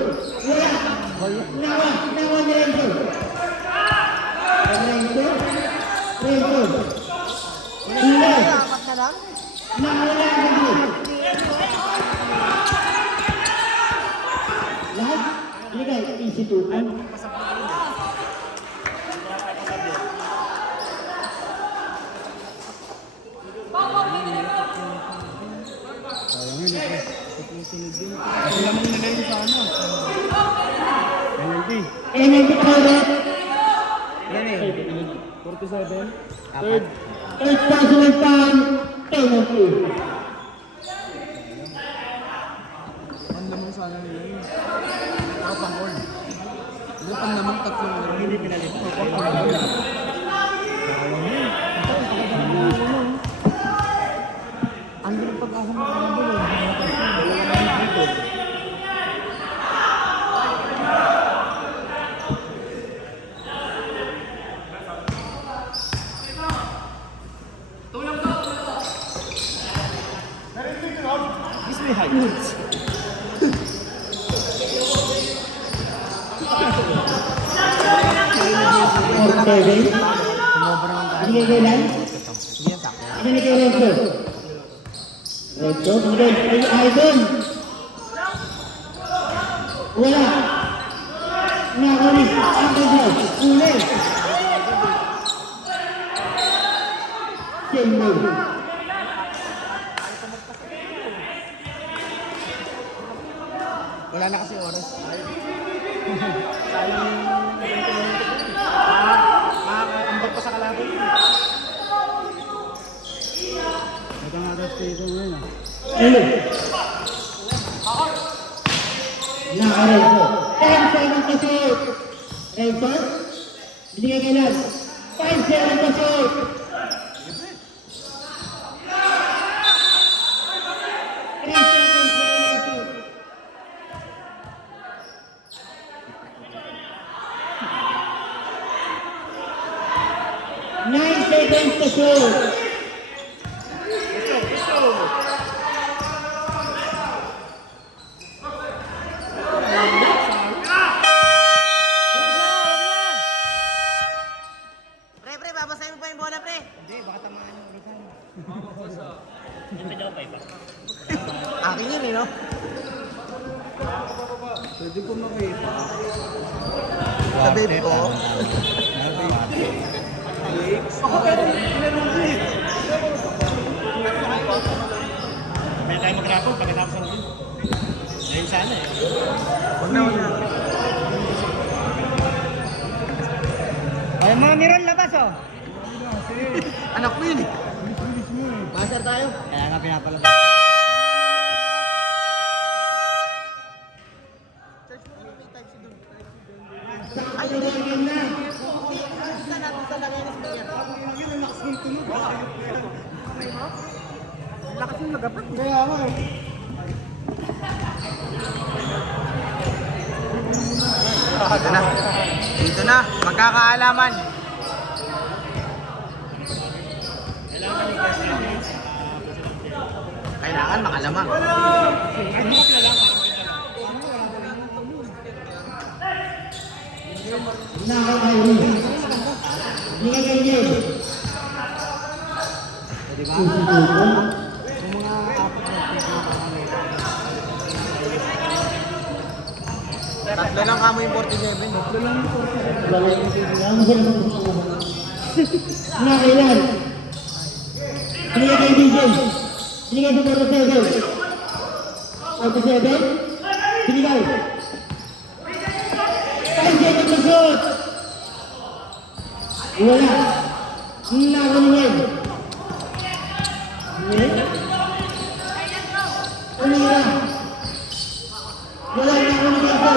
Wala. Nawa na lang dito. Rento. Hindi. Apat na lang? Nawala ang dito. Lahat? Hindi ka isitukan. Sayang yun, ito. Susunod din. Kasi lamang nila yun sa ano. Penalty. Energy product. Yan eh. 47. Apat. Third personal foul. Penalty. Ang lamang sana nila yun. Ako pang-all. Ano pang lamang tatlong lamang. Hindi pinalit. Ang ganang pag-asa mo ka na ba yun? Or 7. Hindi kayo lang. Hindi yan sakto. Hindi kayo Renzo. Renzo, Miguel. Ay, Idol. Wala. Nakaris. Ang ganda. Uli. Sendo. Wala na kasi oras. Ambag pa sa kalaban. Ito nga atas kayo ngayon ah. Uli. Nakarenzo. 10 seconds to shoot. Renzo. Hindi kayo lang. 5 seconds to shoot. Akin yun eh, no? Pwede ko makita. Sa babe ko. May tayo mag-rapon pagkatapos ng game. Ayun sana eh. Huwag na, huwag na. Ay, mga miron labas oh. Anak mo yun eh. Master tayo. Kaya nga pinapalabas. Ayun na, ayun na. Isa lagay na speaker. Lakas yung magapat. Kaya nga eh. Dito na. Dito na. Magkakaalaman. Kailangan makalamang. Nakaka-Irene. Hindi ka ganyan. Tatlo lang kamo yung 47. Nakailan. Hindi ka kay DJ. Hindi ka sa 47. 47. Binigay. 5 seconds na shot. Wala. Nakunin. Umira. Wala nakunin ito.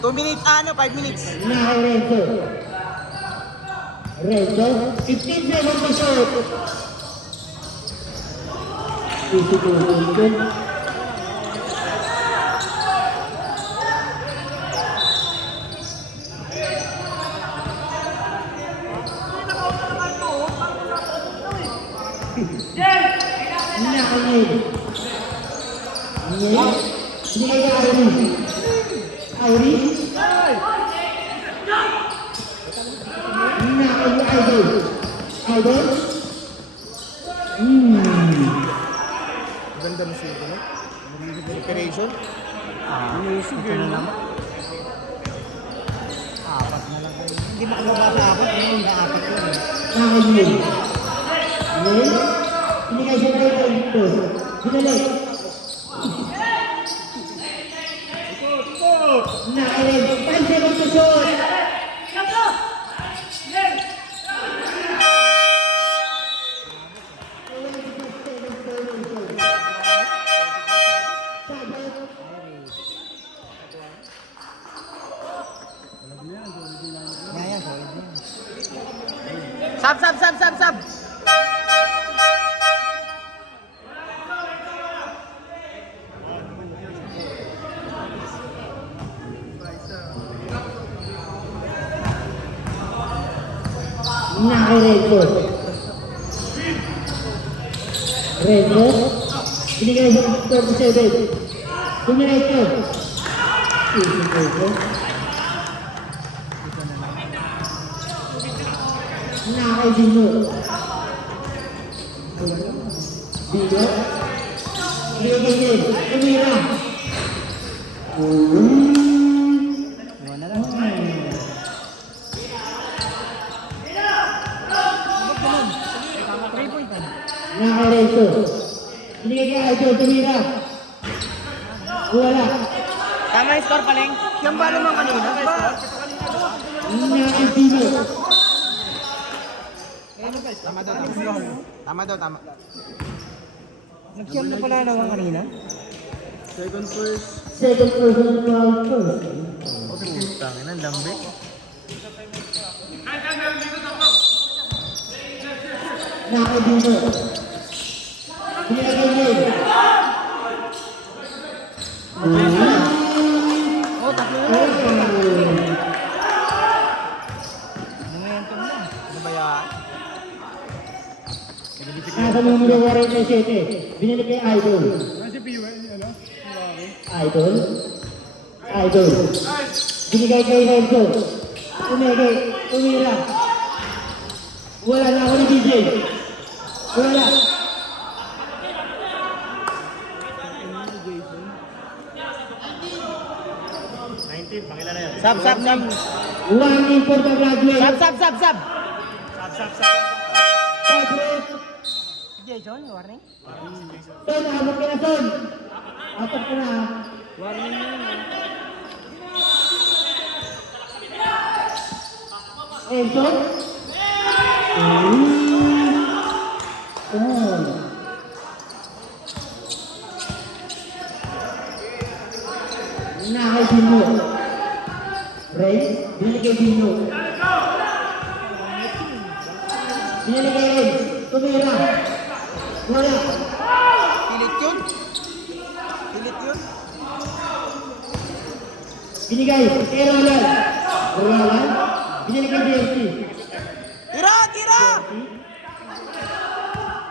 Two minutes, 5 minutes. Now Renzo. Renzo, 15 seconds to shoot. Easy to win. Nakangin. Ngayon, hindi kayo Irene. Irene? Nakangin Idol. Idol? Ganda mo siya, no? Preparation. Music eh. Apat na lang. Hindi makababa sa apat. Hindi na apat yun eh. Nakangin. Ngayon, hindi kayo siya kayo dito. Ginalik. Nakangin. 5 seconds to shoot. Yan, solid yan. Sab. Naka-Renzo. Renzo. Binigay sa 47. Tumiretso. Easy Renzo. Naka-Dino. Dino. Binigay. Tumira. Iwan na lang. Naka-Renzo. Binigay kay Idol. Tumira. Wala. Tama yung score, Paleng. Yan ba naman kanina? Naka-Dino. Tama. Nag-siyam na pala naman kanina. Second first. Second person round first. Tangin ang lambi. Naka-Dino. Binigay kay Ned. Ano ba yan? Nasa numero 47. Binili kay Idol. Ano si Piwe? Ano? Idol. Binigay kay Renzo. Tumira. Wala na ako ni DJ. Wala. Sab. One in for the graduate. Sab. Graduate. Jason, warning. Son, habang ka na, Son. Apat ka na. Enzo. Son. Nakay Dino. Ray, binigay Dino. Binigay Ray. Tumira. Wala. Pilit yun. Binigay. Kay Roland. Roland. Binigay kay JFC. Tira!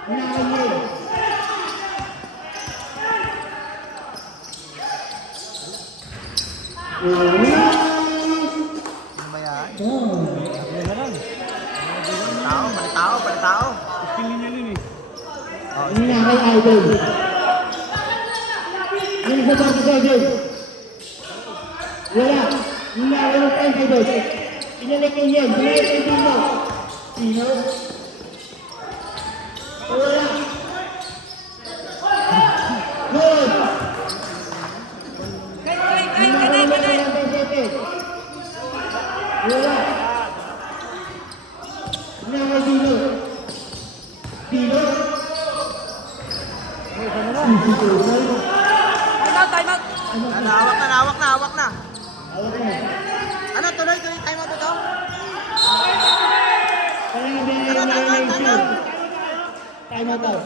Nakay Ray. Ano ba yan? Tao. Ini nakay Idol. Ini sa bangko sa Idol. Wala. Ini nakay Idol. Pinalik kay Yen. Pinalik kay Dino. Dino. Wala. Good. Wala. Nakay Dino. Dino. Hawak na. Awak na. Ano, tuloy, time out ito? Kaya nga binigay. Time out daw.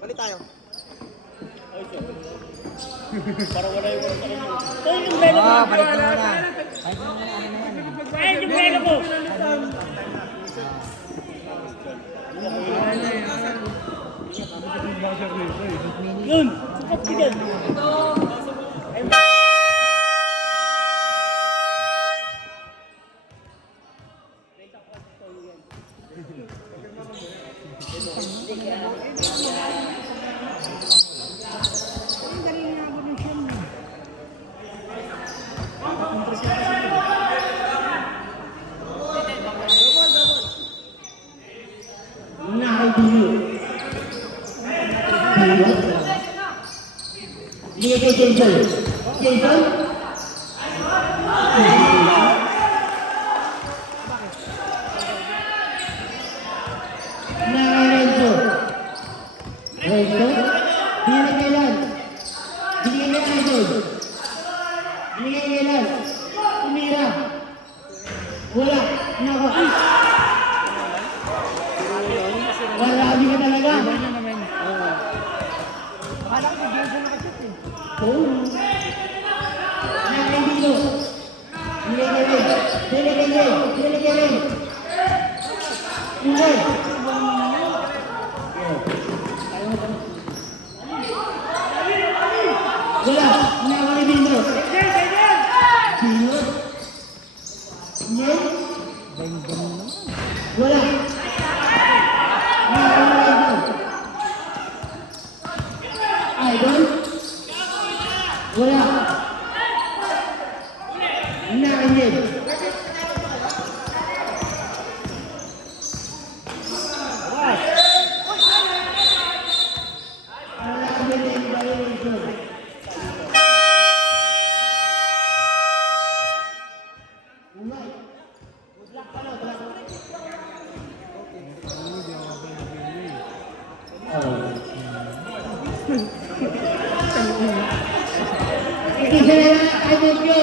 Balik tayo. Nakay Dino. Dino. Binigay kay Jason. Jason. Nakay Renzo. Binigay kay Lan. Binigay kay Idol. Binigay kay Lan. Tumira. Wala. Nako. Wala ka talaga. Oo. Nakay Dino. Binigay kay Ren. Binigay kay Ren. Binigay. Wala. Nakay Dino. Dino. Yen. Wala. Idol. Wala. Nakay. Isa na lang, I vote nyo.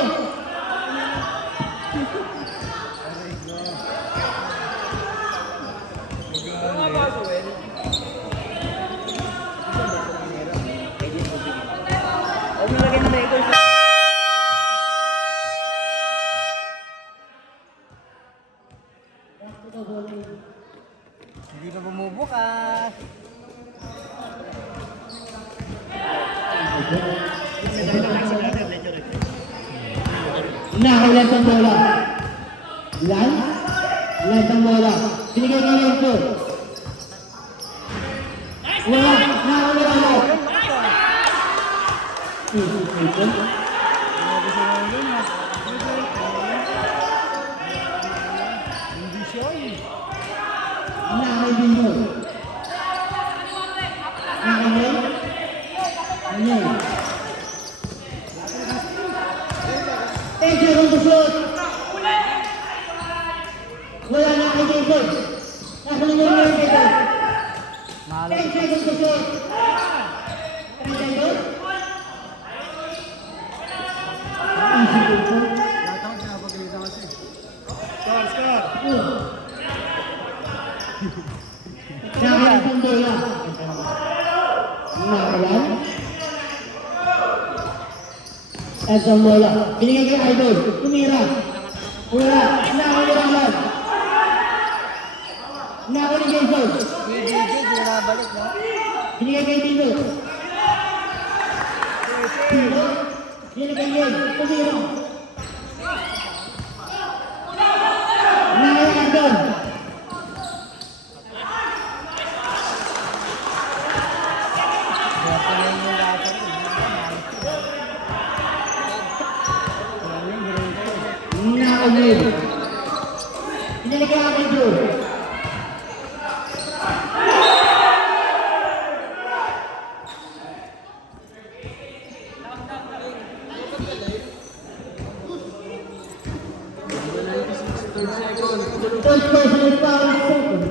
Hindi na bumubukas. Nakalat ang bola. Lance ang bola. Binigay ka Lenzo. Wala. Nakalat ang bola. Nakakaibigan. Nakakaibigan. 10 seconds to shoot. Wala na kay Jason. Nasa numero na yung Jason. 10 seconds to shoot. 10 seconds. Easy Jason. Lahat ako pinapagalitan kasi. Nakalat ang bola. Nakalat. At ang bola. Binigay kay Idol. Tumira. Wala. Nakakalimutan. Nakakalimutan kay Jason. Ginabalik, no? Binigay kay Dino. Dino. Binigay kay Tumira. Nakakalimutan. Nakakalimutan. Binigay kay Joe. First personal foul, second.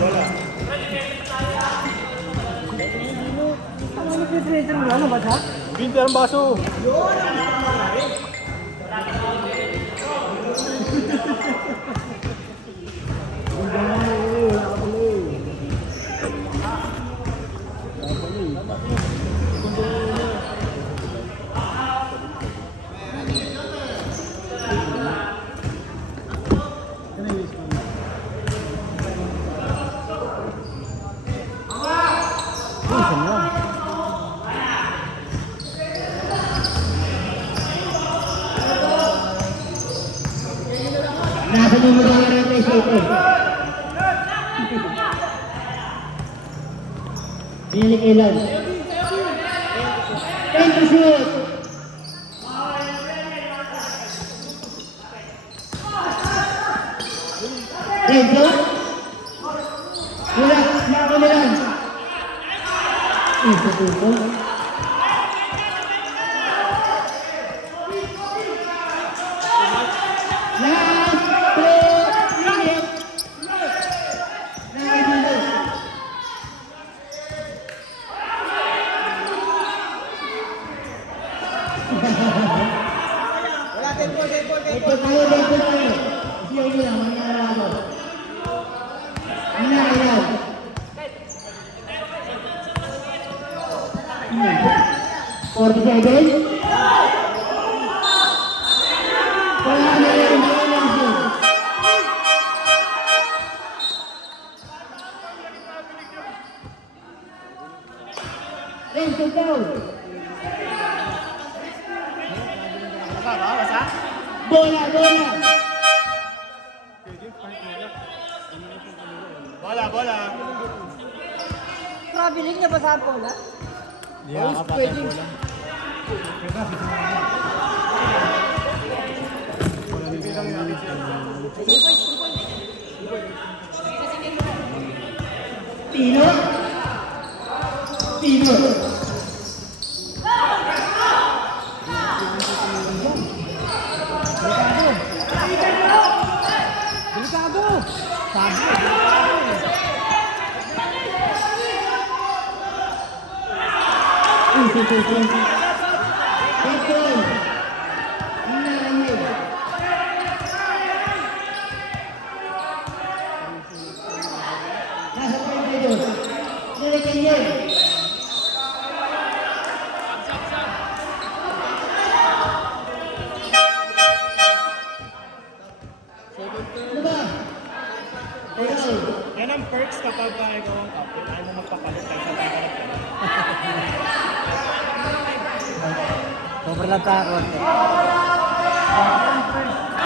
Bola. Pinter ang baso. Nasa numero na rin kay Shaker. Binili kay Lance. 10 to shoot. Renzo. Wala. Nakakalimutan. Isa po. Last 2 minutes. Nakakalimutan. Wala, tempo. Ito tayo. Siya yun lang. Mangyara ako. Nakakalimutan. 47. Wala na rin. Renzo down. Bola. Bola. Traveling niya ba sa bola? Hindi ako kapatid bola. Tino. Delikado! Sabi! kapag ikaw ang captain, ayaw mo magpapalit tayo sa tayo. Sobrang natakot.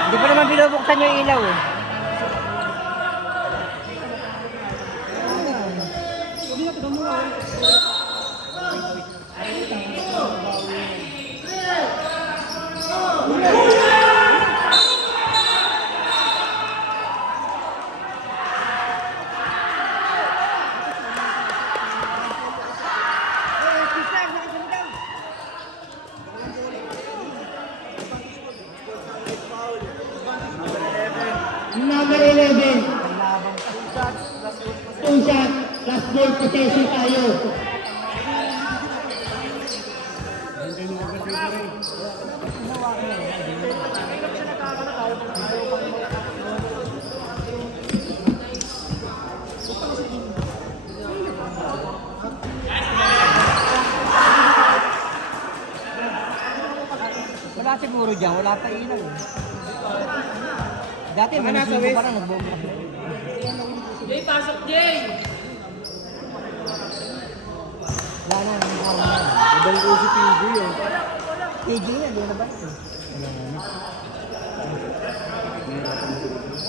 Hindi pa naman binubuksan yung ilaw eh. Number 11. Two shot, last ball possession tayo. Wala siguro dyan, wala pa ilaw. Dati mga nasa west. Parang nagbomba. Jay, pasok Jay! Wala na, Ibang ko si PJ eh. PJ na, di na ba?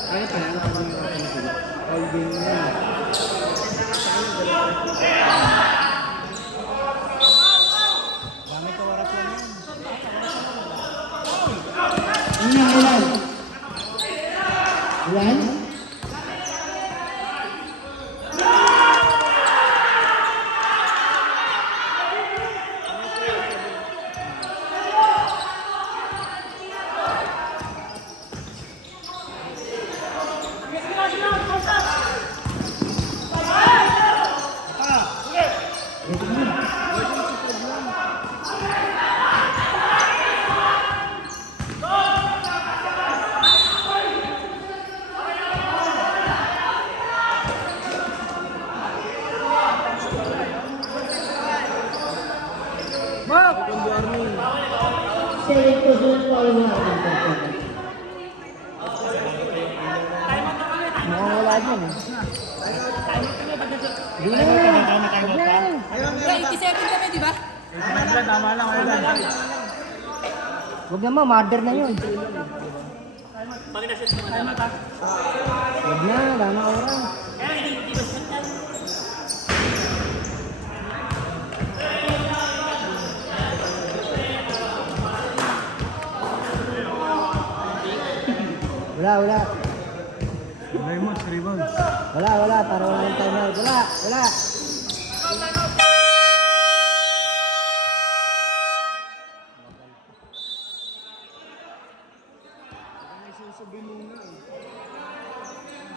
Kaya pa yan, Alvin na yan. Dami ka waras lang yan. Ilan? Ilan? Saying ko doon po yung makawala dyan eh. Di na. Jay, 87 kami, di ba? Tama lang, ayun. Huwag naman, murder na yun. Huwag na, wala na oras. Wala. May mas, rebounds. Wala. Para wala yung timeout. Wala.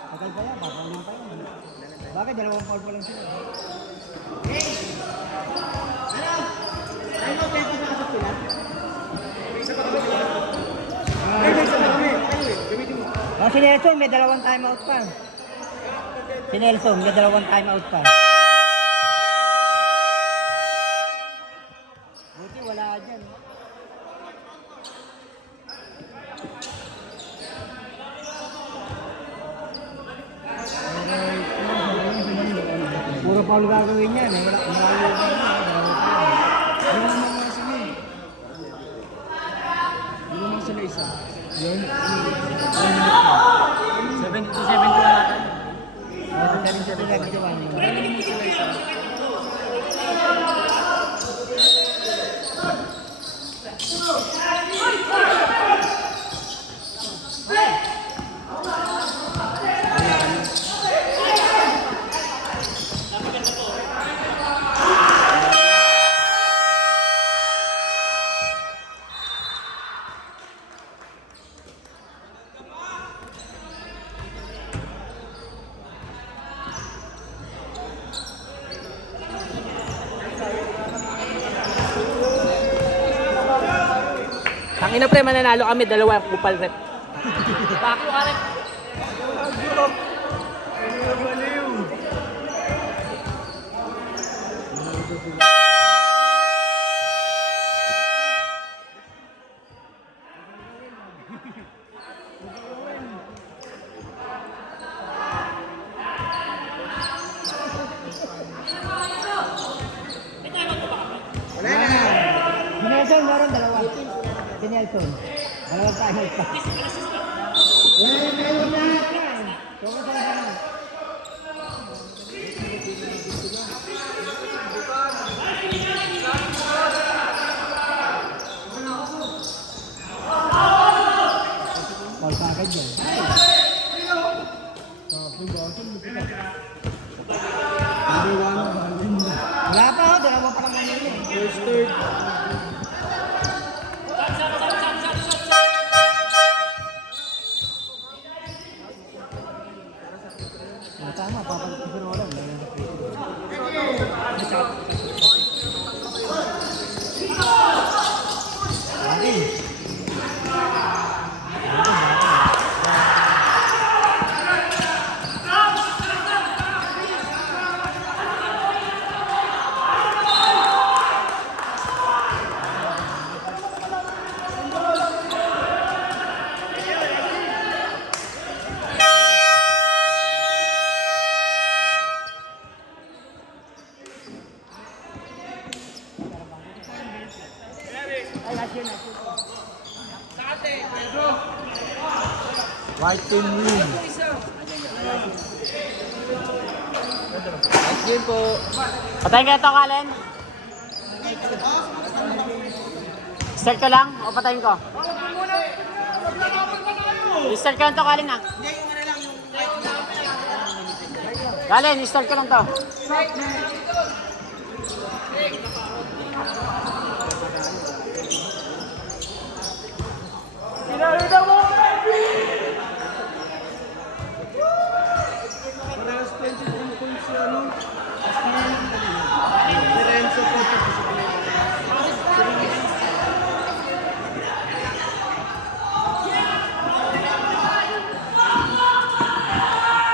Tagal pa yan, papaunin pa yan. Bakit? 2 foul pa lang sila. Oh, si Nelson may 2 timeout pa. Si Nelson may 2 timeout pa. Buti wala dyan. Puro foul gagawin yan. Wala Hindi naman sila isa. Yun. 70 to 70 na natin. Tangina pre, mananalo kami, 2 kupal rep. Baklo ka rin. Nelson. Dalawang tayo pa. Yan, tayo na. Tungkol sa laban. Paul sa akin yun. Wala pa, dalawa pa lang kanina. First, third. Tama, papalit ko na lang. White team win. Nice game po. Patayin ka ito, Kalen. Start ko lang o patayin ko? I-start ko lang ito, Kalen ah. Kalen, i-start ko lang to.